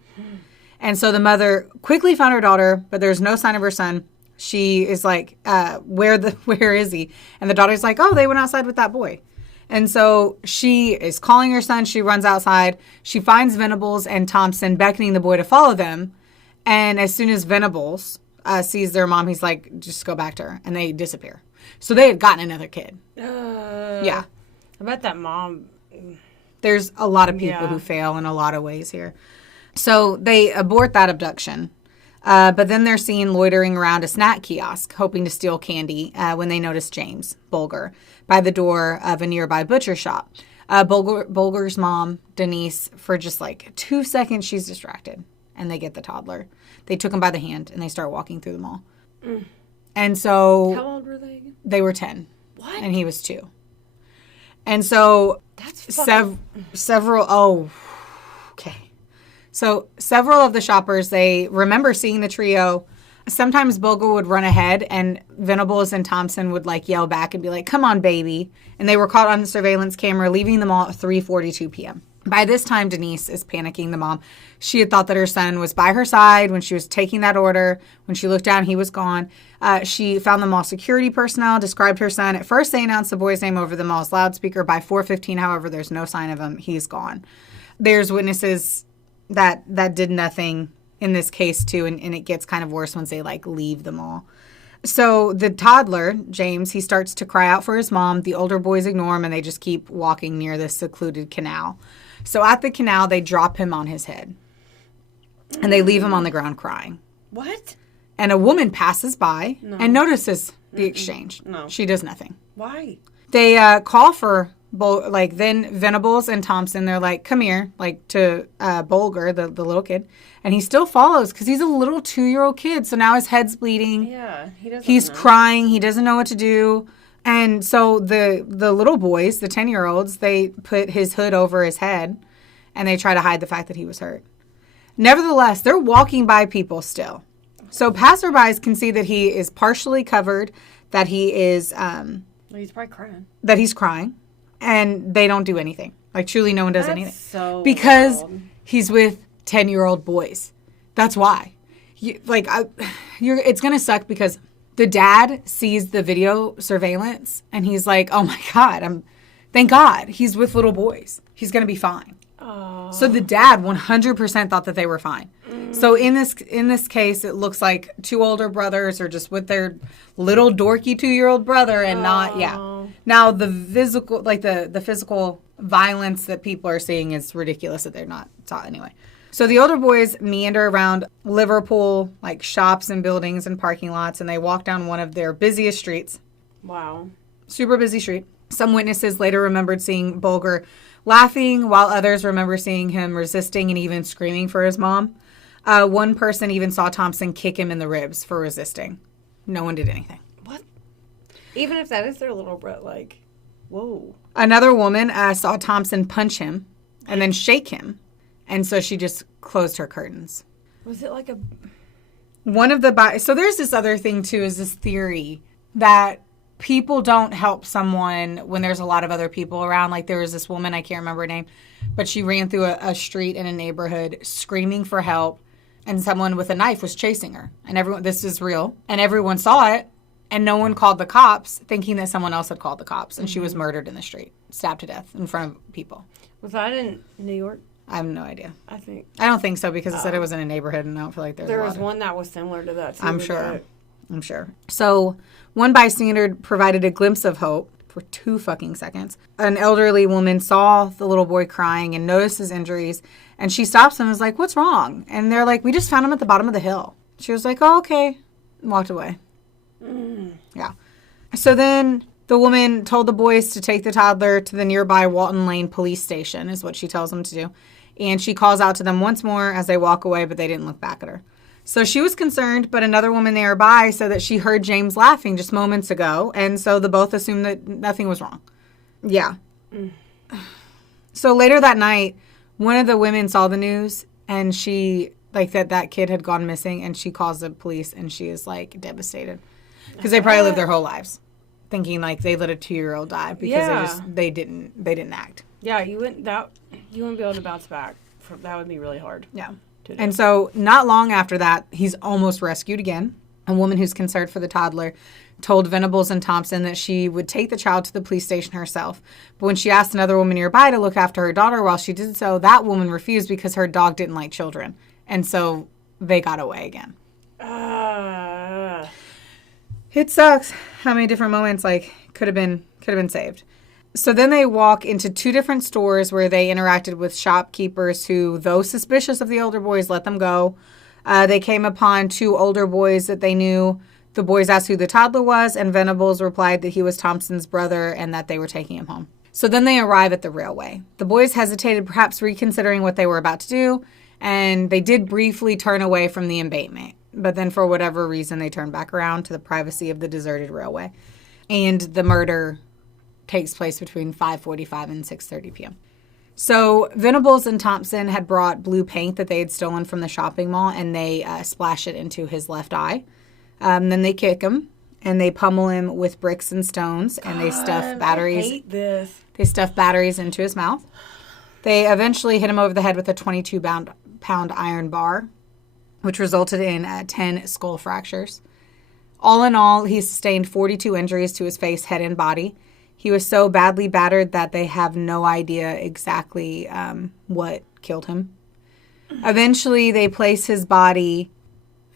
And so the mother quickly found her daughter, but there's no sign of her son. She is like, where is he? And the daughter's like, oh, they went outside with that boy. And so she is calling her son. She runs outside. She finds Venables and Thompson beckoning the boy to follow them. And as soon as Venables sees their mom, he's like, just go back to her. And they disappear. So they had gotten another kid. Yeah. I bet that mom... There's a lot of people who fail in a lot of ways here. So they abort that abduction. But then they're seen loitering around a snack kiosk, hoping to steal candy when they notice James Bulger by the door of a nearby butcher shop. Bulger's mom, Denise, for just like 2 seconds, she's distracted. And they get the toddler. They took him by the hand and they start walking through the mall. And so... How old were they again? They were 10. What? And he was 2. And so... That's several... Oh, okay. So several of the shoppers, they remember seeing the trio. Sometimes Bulger would run ahead and Venables and Thompson would like yell back and be like, come on, baby. And they were caught on the surveillance camera leaving the mall at 3:42 p.m. By this time, Denise is panicking, the mom. She had thought that her son was by her side when she was taking that order. When she looked down, he was gone. She found the mall security personnel, described her son. At first, they announced the boy's name over the mall's loudspeaker. By 4:15, however, there's no sign of him. He's gone. There's witnesses that did nothing in this case, too, and it gets kind of worse once they, like, leave the mall. So the toddler, James, he starts to cry out for his mom. The older boys ignore him, and they just keep walking near this secluded canal. So at the canal, they drop him on his head. And they leave him on the ground crying. What? And a woman passes by and notices the exchange. No. She does nothing. Why? They call for, then Venables and Thompson. They're like, come here, like to Bulger, the little kid. And he still follows because he's a little 2-year-old kid. So now his head's bleeding. Yeah, he doesn't He's know. crying. He doesn't know what to do. And so the little boys, the 10-year-olds, they put his hood over his head and they try to hide the fact that he was hurt. Nevertheless, they're walking by people still. So passerbys can see that he is partially covered, that he is... He's probably crying. That he's crying, and they don't do anything. Like, truly, no one does anything. So because wild. he's with 10-year-old boys. That's why. It's going to suck because the dad sees the video surveillance and he's like, oh my God, thank God he's with little boys. He's going to be fine. Oh. So the dad 100% thought that they were fine. So in this case, it looks like two older brothers are just with their little dorky 2-year-old brother and not, yeah. Now the physical, like the physical violence that people are seeing is ridiculous that they're not taught anyway. So the older boys meander around Liverpool, like shops and buildings and parking lots, and they walk down one of their busiest streets. Wow. Super busy street. Some witnesses later remembered seeing Bulger laughing, while others remember seeing him resisting and even screaming for his mom. One person even saw Thompson kick him in the ribs for resisting. No one did anything. What? Even if that is their little bro, like, whoa. Another woman saw Thompson punch him and then shake him. And so she just closed her curtains. Was it like a... So there's this other thing, too, is this theory that people don't help someone when there's a lot of other people around. Like, there was this woman, I can't remember her name, but she ran through a street in a neighborhood screaming for help, and someone with a knife was chasing her. And this is real. And everyone saw it, and no one called the cops, thinking that someone else had called the cops. And she was murdered in the street, stabbed to death in front of people. Was that in New York? I have no idea. I don't think so because it said it was in a neighborhood, and I don't feel like there was one that was similar to that, too. I'm sure. So one bystander provided a glimpse of hope for 2 fucking seconds. An elderly woman saw the little boy crying and noticed his injuries, and she stops him and is like, what's wrong? And they're like, we just found him at the bottom of the hill. She was like, oh, okay, and walked away. Yeah. So then the woman told the boys to take the toddler to the nearby Walton Lane police station, is what she tells them to do. And she calls out to them once more as they walk away, but they didn't look back at her. So she was concerned, but another woman nearby said that she heard James laughing just moments ago, and so the both assumed that nothing was wrong. Yeah. So later that night, one of the women saw the news, and she, like, that kid had gone missing, and she calls the police, and she is, like, devastated. Because they probably lived their whole lives thinking, like, they let a 2-year-old die because they didn't act. Yeah, you wouldn't be able to bounce back. That would be really hard. Yeah. And so not long after that, he's almost rescued again. A woman who's concerned for the toddler told Venables and Thompson that she would take the child to the police station herself. But when she asked another woman nearby to look after her daughter while she did so, that woman refused because her dog didn't like children. And so they got away again. It sucks how many different moments, like, could have been saved. So then they walk into 2 different stores where they interacted with shopkeepers who, though suspicious of the older boys, let them go. They came upon 2 older boys that they knew. The boys asked who the toddler was, and Venables replied that he was Thompson's brother and that they were taking him home. So then they arrive at the railway. The boys hesitated, perhaps reconsidering what they were about to do, and they did briefly turn away from the embankment. But then for whatever reason, they turned back around to the privacy of the deserted railway. And the murder takes place between 5:45 and 6:30 p.m. So Venables and Thompson had brought blue paint that they had stolen from the shopping mall, and they splash it into his left eye. Then they kick him, and they pummel him with bricks and stones, and they stuff batteries. I hate this. They stuff batteries into his mouth. They eventually hit him over the head with a 22-pound iron bar, which resulted in 10 skull fractures. All in all, he sustained 42 injuries to his face, head, and body. He was so badly battered that they have no idea exactly what killed him. Eventually, they place his body,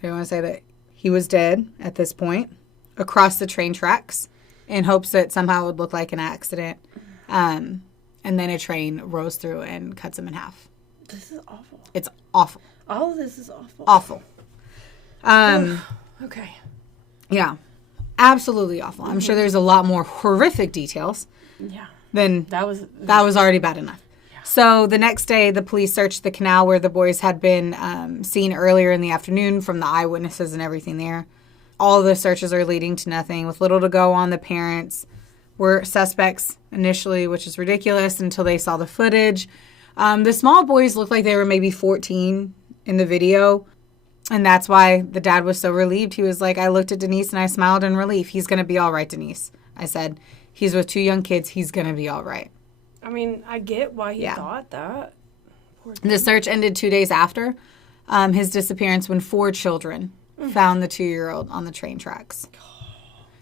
I don't want to say that he was dead at this point, across the train tracks in hopes that somehow it would look like an accident. And then a train rolls through and cuts him in half. This is awful. It's awful. All of this is awful. Awful. Okay. Yeah. Absolutely awful. I'm sure there's a lot more horrific details. Yeah. Than that was already bad enough. Yeah. So the next day, the police searched the canal where the boys had been seen earlier in the afternoon from the eyewitnesses and everything there. All of the searches are leading to nothing. With little to go on, the parents were suspects initially, which is ridiculous until they saw the footage. The small boys looked like they were maybe 14 in the video. And that's why the dad was so relieved. He was like, I looked at Denise and I smiled in relief. He's going to be all right, Denise. I said, he's with 2 young kids. He's going to be all right. I mean, I get why he Yeah. thought that. The search ended 2 days after his disappearance when 4 children found the 2-year-old on the train tracks.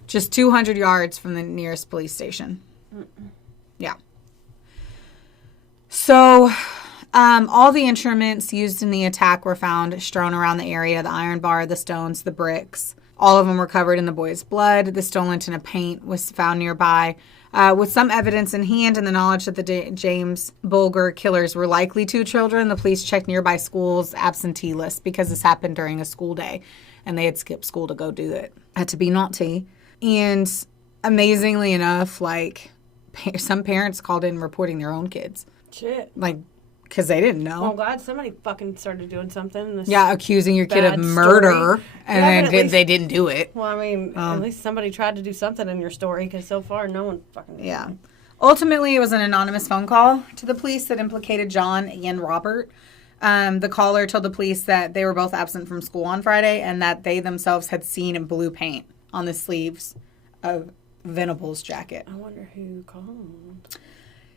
Just 200 yards from the nearest police station. Yeah. So, all the instruments used in the attack were found strewn around the area. The iron bar, the stones, the bricks. All of them were covered in the boy's blood. The stolen tin of paint was found nearby. With some evidence in hand and the knowledge that the James Bulger killers were likely 2 children, the police checked nearby schools' absentee lists because this happened during a school day, and they had skipped school to go do it. Had to be naughty. And amazingly enough, like, some parents called in reporting their own kids. Shit. Like, because they didn't know. Well, I'm glad somebody fucking started doing something. Yeah, accusing your kid of bad murder, story. and Yeah, then but at least- they didn't do it. Well, I mean, at least somebody tried to do something in your story, because so far no one fucking... Yeah. Ultimately, it was an anonymous phone call to the police that implicated John and Robert. The caller told the police that they were both absent from school on Friday and that they themselves had seen blue paint on the sleeves of Venables' jacket. I wonder who called.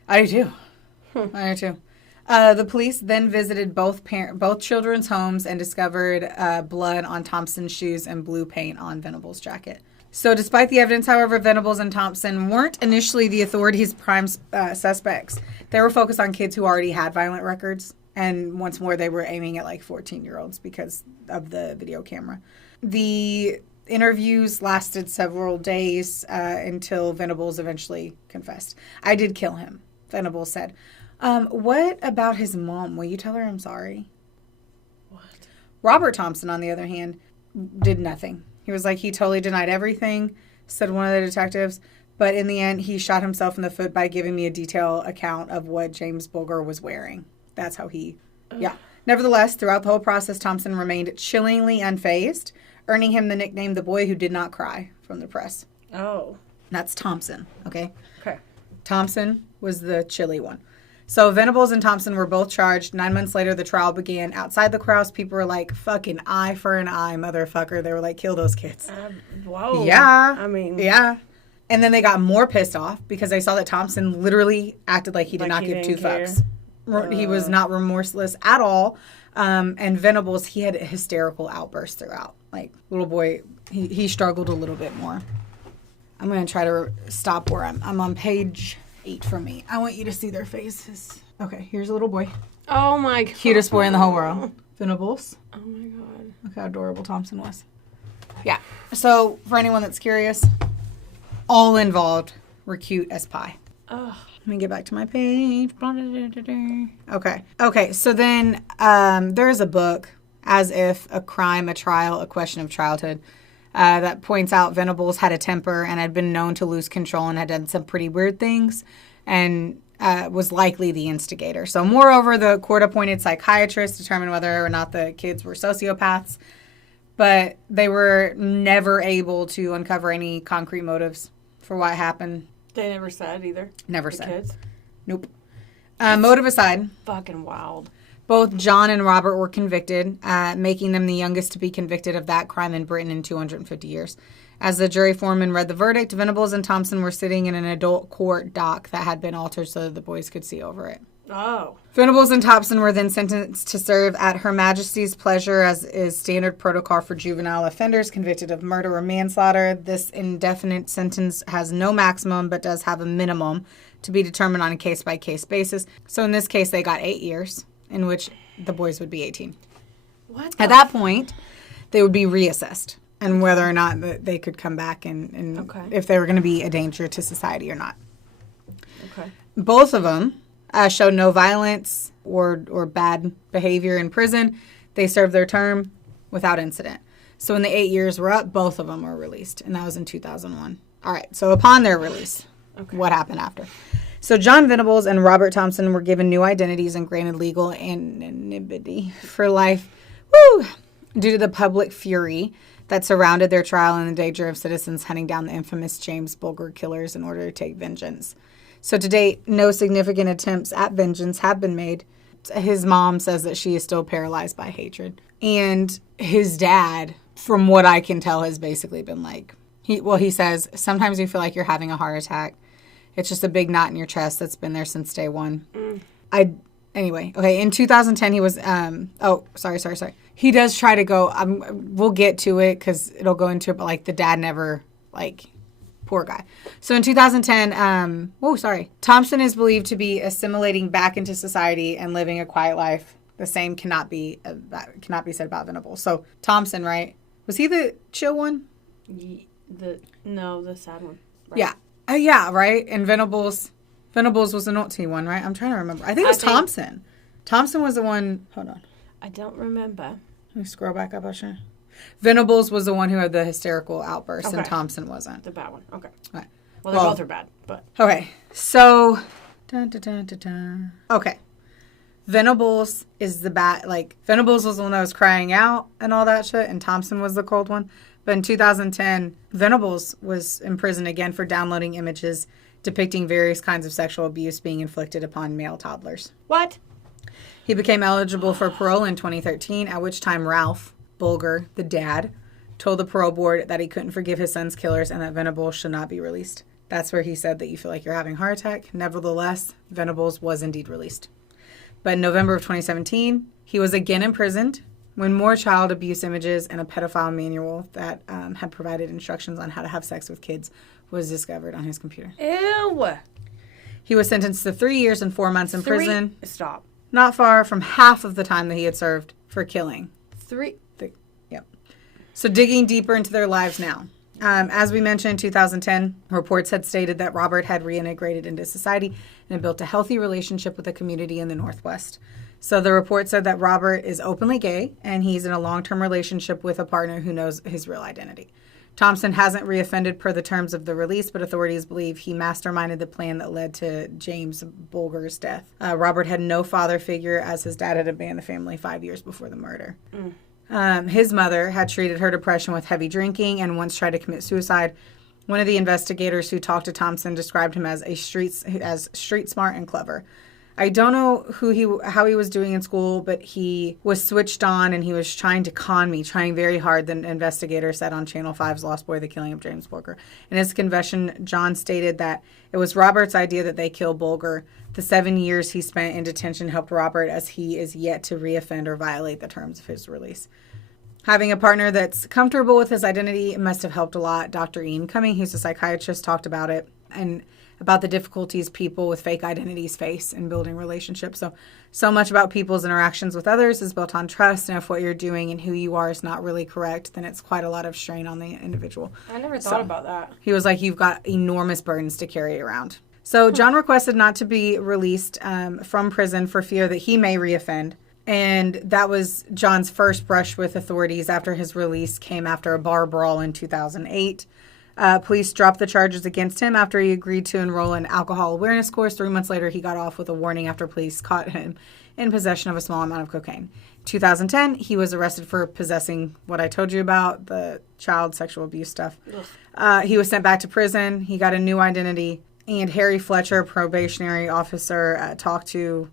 I do too. I do too. The police then visited both children's homes and discovered blood on Thompson's shoes and blue paint on Venables' jacket. So despite the evidence, however, Venables and Thompson weren't initially the authorities' prime suspects. They were focused on kids who already had violent records. And once more, they were aiming at like 14-year-olds because of the video camera. The interviews lasted several days until Venables eventually confessed. I did kill him, Venables said. What about his mom? Will you tell her I'm sorry? What? Robert Thompson, on the other hand, did nothing. He was like, he totally denied everything, said one of the detectives. But in the end, he shot himself in the foot by giving me a detailed account of what James Bulger was wearing. That's how he, yeah. Nevertheless, throughout the whole process, Thompson remained chillingly unfazed, earning him the nickname the boy who did not cry from the press. Oh. That's Thompson, okay? Okay. Thompson was the chilly one. So Venables and Thompson were both charged. 9 months later, the trial began. Outside the courthouse, people were like, fucking eye for an eye, motherfucker. They were like, kill those kids. Whoa. Yeah. I mean. Yeah. And then they got more pissed off because they saw that Thompson literally acted like he did not give 2 fucks. He was not remorseless at all. And Venables, he had hysterical outbursts throughout. Like, little boy, he struggled a little bit more. I'm going to try to stop where I'm on page 8 for me. I want you to see their faces. Okay, here's a little boy. Oh my god. Cutest boy in the whole world. Venables. Oh my god. Look how adorable Thompson was. Yeah. So, for anyone that's curious, all involved were cute as pie. Ugh. Let me get back to my page. Okay. Okay, so then there's a book, As If, A Crime, A Trial, A Question of Childhood, that points out Venables had a temper and had been known to lose control and had done some pretty weird things and was likely the instigator. So moreover, the court-appointed psychiatrist determined whether or not the kids were sociopaths, but they were never able to uncover any concrete motives for what happened. They never said either. Never the said. Kids. Nope. Motive aside, Fucking wild. both John and Robert were convicted, making them the youngest to be convicted of that crime in Britain in 250 years. As the jury foreman read the verdict, Venables and Thompson were sitting in an adult court dock that had been altered so that the boys could see over it. Oh. Venables and Thompson were then sentenced to serve at Her Majesty's pleasure, as is standard protocol for juvenile offenders convicted of murder or manslaughter. This indefinite sentence has no maximum but does have a minimum to be determined on a case-by-case basis. So in this case, they got 8 years, in which the boys would be 18. What? At that point, they would be reassessed and whether or not they could come back and Okay. if they were going to be a danger to society or not. Okay. Both of them showed no violence or bad behavior in prison. They served their term without incident. So when the 8 years were up, both of them were released, and that was in 2001. All right, so upon their release, what happened after? So John Venables and Robert Thompson were given new identities and granted legal anonymity for life, due to the public fury that surrounded their trial and the danger of citizens hunting down the infamous James Bulger killers in order to take vengeance. So to date, no significant attempts at vengeance have been made. His mom says that she is still paralyzed by hatred. And his dad, from what I can tell, has basically been like, he says, sometimes you feel like you're having a heart attack. It's just a big knot in your chest that's been there since day one. Anyway, okay, in 2010 he was, sorry. He does try to go, we'll get to it because it'll go into it, but like the dad never, like, poor guy. So in 2010, Thompson is believed to be assimilating back into society and living a quiet life. The same cannot be said about Venables. So Thompson, right? Was he the chill one? The sad one. Right? Yeah. Yeah, right? And Venables was the naughty one, right? I'm trying to remember. I think it was Thompson. Thompson was the one. Hold on. I don't remember. Let me scroll back up. I'll show you. Venables was the one who had the hysterical outburst, and Thompson wasn't. The bad one. Okay. Right. Well, they both are bad, but. Okay. So. Okay. Venables is the bad. Like, Venables was the one that was crying out and all that shit, and Thompson was the cold one. But in 2010, Venables was in prison again for downloading images depicting various kinds of sexual abuse being inflicted upon male toddlers. What? He became eligible for parole in 2013, at which time Ralph Bulger, the dad, told the parole board that he couldn't forgive his son's killers and that Venables should not be released. That's where he said that you feel like you're having a heart attack. Nevertheless, Venables was indeed released. But in November of 2017, he was again imprisoned when more child abuse images and a pedophile manual that had provided instructions on how to have sex with kids was discovered on his computer. Ew. He was sentenced to 3 years and 4 months in prison. Stop. Not far from half of the time that he had served for killing. Yep. So digging deeper into their lives now. As we mentioned, in 2010, reports had stated that Robert had reintegrated into society and had built a healthy relationship with the community in the Northwest. So the report said that Robert is openly gay and he's in a long-term relationship with a partner who knows his real identity. Thompson hasn't reoffended per the terms of the release, but authorities believe he masterminded the plan that led to James Bulger's death. Robert had no father figure, as his dad had abandoned the family 5 years before the murder. His mother had treated her depression with heavy drinking and once tried to commit suicide. One of the investigators who talked to Thompson described him as street smart and clever. I don't know how he was doing in school, but he was switched on and he was trying to con me, trying very hard, the investigator said on Channel 5's Lost Boy, The Killing of James Bulger. In his confession, John stated that it was Robert's idea that they kill Bulger. The 7 years he spent in detention helped Robert, as he is yet to reoffend or violate the terms of his release. Having a partner that's comfortable with his identity must have helped a lot. Dr. Ian Cumming, who's a psychiatrist, talked about it and about the difficulties people with fake identities face in building relationships. So much about people's interactions with others is built on trust, and if what you're doing and who you are is not really correct, then it's quite a lot of strain on the individual. I never thought about that. He was like, you've got enormous burdens to carry around. So John requested not to be released from prison for fear that he may reoffend. And that was John's first brush with authorities after his release came after a bar brawl in 2008. Police dropped the charges against him after he agreed to enroll in alcohol awareness course. 3 months later, he got off with a warning after police caught him in possession of a small amount of cocaine. 2010, he was arrested for possessing what I told you about, the child sexual abuse stuff. He was sent back to prison. He got a new identity. And Harry Fletcher, probationary officer, talked to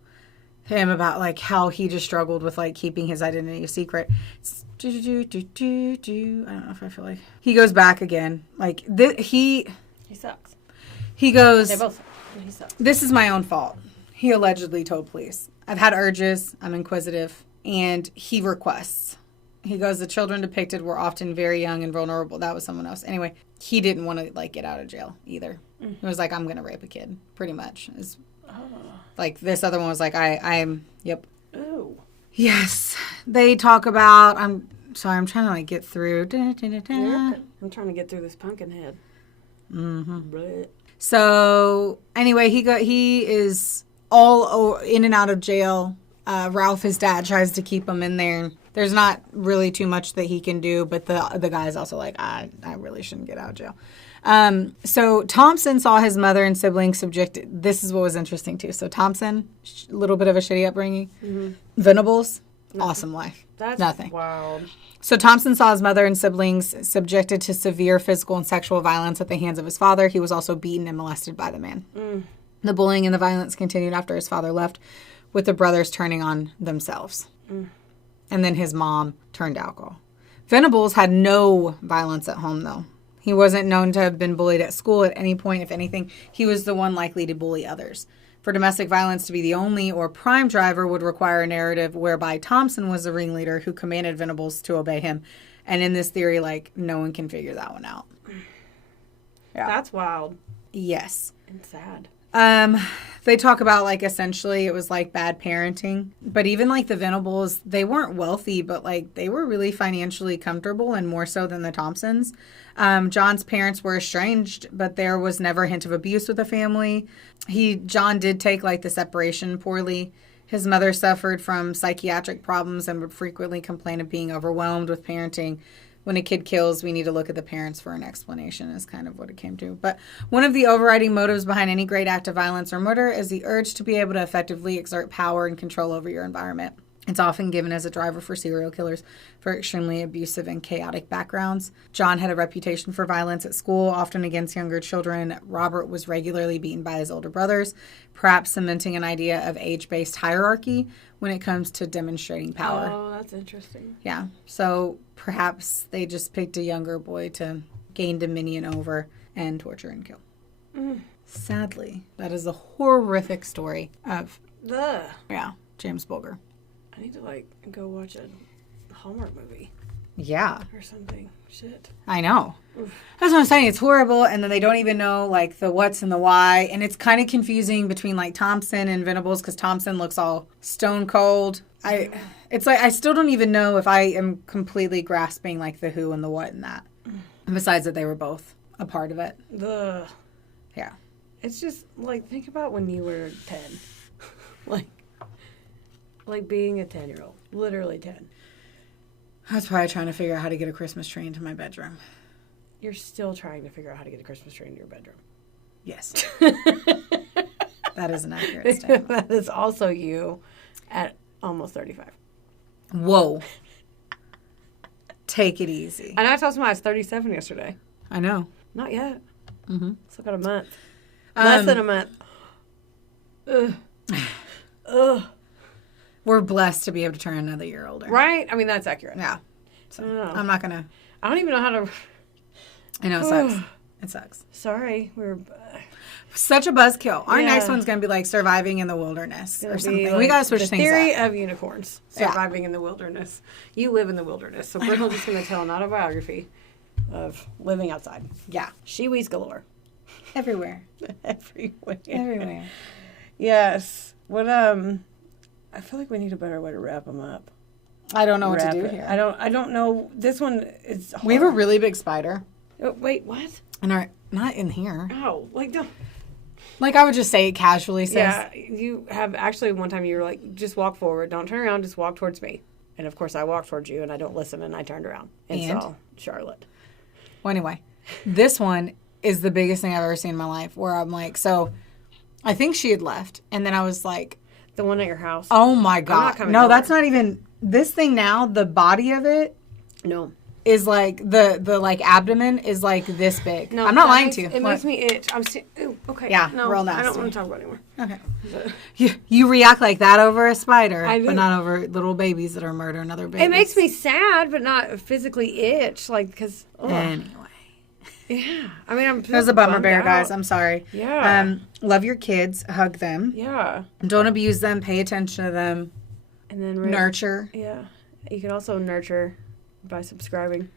him about like how he just struggled with like keeping his identity a secret. I don't know if I feel like he goes back again. Like he sucks. He goes. They both. He sucks. This is my own fault. He allegedly told police. I've had urges. I'm inquisitive, and he requests. He goes. The children depicted were often very young and vulnerable. That was someone else. Anyway, he didn't want to like get out of jail either. He was like, I'm gonna rape a kid. Pretty much. Like this other one was like, I'm. Yep. Ooh. Yes, they talk about. I'm sorry. I'm trying to like get through. I'm trying to get through this pumpkin head. Mm-hmm. So anyway, he is all in and out of jail. Ralph, his dad, tries to keep him in there. There's not really too much that he can do, but the guy's also like, I really shouldn't get out of jail. So Thompson saw his mother and siblings subjected. This is what was interesting too. So Thompson, a little bit of a shitty upbringing. Mm-hmm. Venables, awesome life. That's nothing. Wild. So Thompson saw his mother and siblings subjected to severe physical and sexual violence at the hands of his father. He was also beaten and molested by the man. The bullying and the violence continued after his father left, with the brothers turning on themselves. And then his mom turned to alcohol. Venables had no violence at home, though. He wasn't known to have been bullied at school at any point. If anything, he was the one likely to bully others. For domestic violence to be the only or prime driver would require a narrative whereby Thompson was the ringleader who commanded Venables to obey him. And in this theory, like, no one can figure that one out. Yeah. That's wild. Yes. And sad. They talk about, like, essentially it was like bad parenting. But even like the Venables, they weren't wealthy, but like they were really financially comfortable, and more so than the Thompsons. John's parents were estranged, but there was never a hint of abuse with the family. John did take like the separation poorly. His mother suffered from psychiatric problems and would frequently complain of being overwhelmed with parenting. When a kid kills, we need to look at the parents for an explanation, is kind of what it came to. But one of the overriding motives behind any great act of violence or murder is the urge to be able to effectively exert power and control over your environment. It's often given as a driver for serial killers for extremely abusive and chaotic backgrounds. John had a reputation for violence at school, often against younger children. Robert was regularly beaten by his older brothers, perhaps cementing an idea of age-based hierarchy when it comes to demonstrating power. Oh, that's interesting. Yeah. So perhaps they just picked a younger boy to gain dominion over and torture and kill. Sadly, that is a horrific story of, James Bulger. I need to, like, go watch a Hallmark movie Yeah. or something. Shit. I know. That's what I'm saying. It's horrible, and then they don't even know, like, the what's and the why, and it's kind of confusing between, like, Thompson and Venables, because Thompson looks all stone cold. It's like I still don't even know if I am completely grasping, like, the who and the what in that. And besides that, they were both a part of it. Yeah. It's just, like, think about when you were 10. Like being a 10-year-old. Literally 10. I was probably trying to figure out how to get a Christmas tree into my bedroom. You're still trying to figure out how to get a Christmas tree into your bedroom. Yes. That is an accurate statement. That is also you at almost 35. Whoa. Take it easy. I know I told somebody I was 37 yesterday. I know. Not yet. Mm-hmm. Still got a month. Less than a month. Ugh. We're blessed to be able to turn another year older. Right? I mean, that's accurate. Yeah. So Oh. I'm not going to. I don't even know how to. I know it sucks. It sucks. Sorry. We're. Such a buzzkill. Our Yeah. next one's going to be like surviving in the wilderness or something. Like We got to switch the things theory up. of unicorns surviving in the wilderness. You live in the wilderness. So Bristle's just going to tell an autobiography of living outside. Yeah. Shiwis galore. Everywhere. Everywhere. Everywhere. Yes. What, I feel like we need a better way to wrap them up. I don't know what to Wrap do it. here. I don't know. This one is hard. We have a really big spider. Oh, wait, what? In our, not in here. Ow. Like, don't. Like I would just say it casually, sis. Yeah, you have actually one time you were like, just walk forward. Don't turn around. Just walk towards me. And of course I walked towards you and I don't listen and I turned around and saw Charlotte. Well, anyway, this one is the biggest thing I've ever seen in my life where I'm like, so I think she had left. And then I was like, The one at your house. oh my God. coming No, over. that's not even, this thing now, the body of it No. is like, the like abdomen is like this big. No, I'm not that lying makes- to you. It What? makes me itch. Ooh, okay. Yeah, no, real I don't nasty. want to talk about it anymore. Okay. You react like that over a spider, I do. but not over little babies that are murdering other babies. It makes me sad, but not physically itch. Like, because, Anyway. yeah. I mean, I'm That was a bummer bummed bear, out. guys. I'm sorry. Yeah. Love your kids. Hug them. Yeah. Don't abuse them. Pay attention to them. And then Nurture. Yeah. You can also nurture by subscribing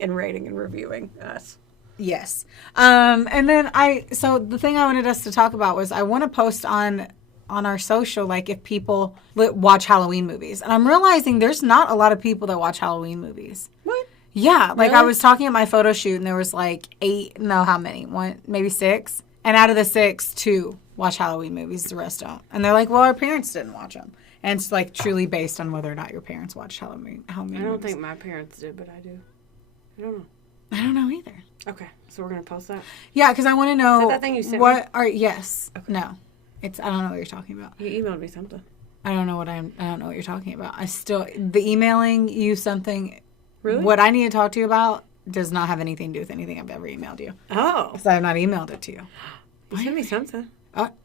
and rating and reviewing us. Yes. And then so the thing I wanted us to talk about was I want to post on our social, like if people watch Halloween movies. And I'm realizing there's not a lot of people that watch Halloween movies. What? Yeah. Like I Really? was talking at my photo shoot and there was like 8, no, how many? 1, maybe 6. And out of the 6, 2 watch Halloween movies. The rest don't. And they're like, well, our parents didn't watch them. And it's like truly based on whether or not your parents watched Halloween I don't movies. think my parents did, but I do. I don't know. I don't know either. Okay, so we're going to post that. Yeah, because I want to know that thing you sent what are yes. No. I don't know what you're talking about. You emailed me something. I don't know what you're talking about. The emailing you something Really? what I need to talk to you about does not have anything to do with anything I've ever emailed you. Oh. Because I have not emailed it to you. You sent me something.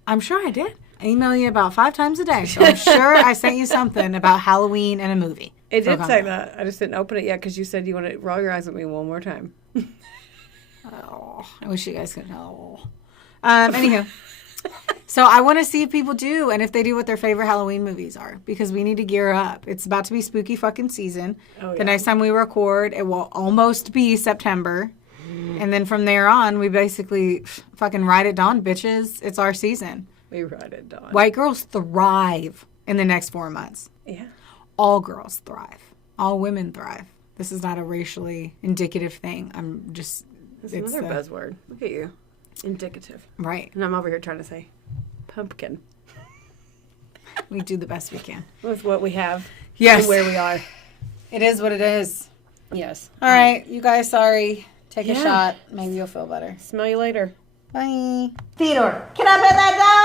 I'm sure I did. I email you about 5 times a day. So I'm sure I sent you something about Halloween and a movie. It So did calm say down. that. I just didn't open it yet because you said you want to roll your eyes at me one more time. Oh, I wish you guys could know. Anywho. So I want to see if people do, and if they do, what their favorite Halloween movies are, because we need to gear up. It's about to be spooky fucking season. Oh, yeah. The next time we record, it will almost be September. And then from there on, we basically fucking ride it dawn, bitches. It's our season. We ride it dawn. White girls thrive in the next 4 months. Yeah. All girls thrive. All women thrive. This is not a racially indicative thing. I'm just... That's another buzzword. Look at you. Indicative. Right. And I'm over here trying to say pumpkin. We do the best we can. With what we have. Yes. And where we are. It is what it is. Yes. All right. You guys, sorry. Take a Yeah. shot. Maybe you'll feel better. Smell you later. Bye. Theodore, can I pet that dog?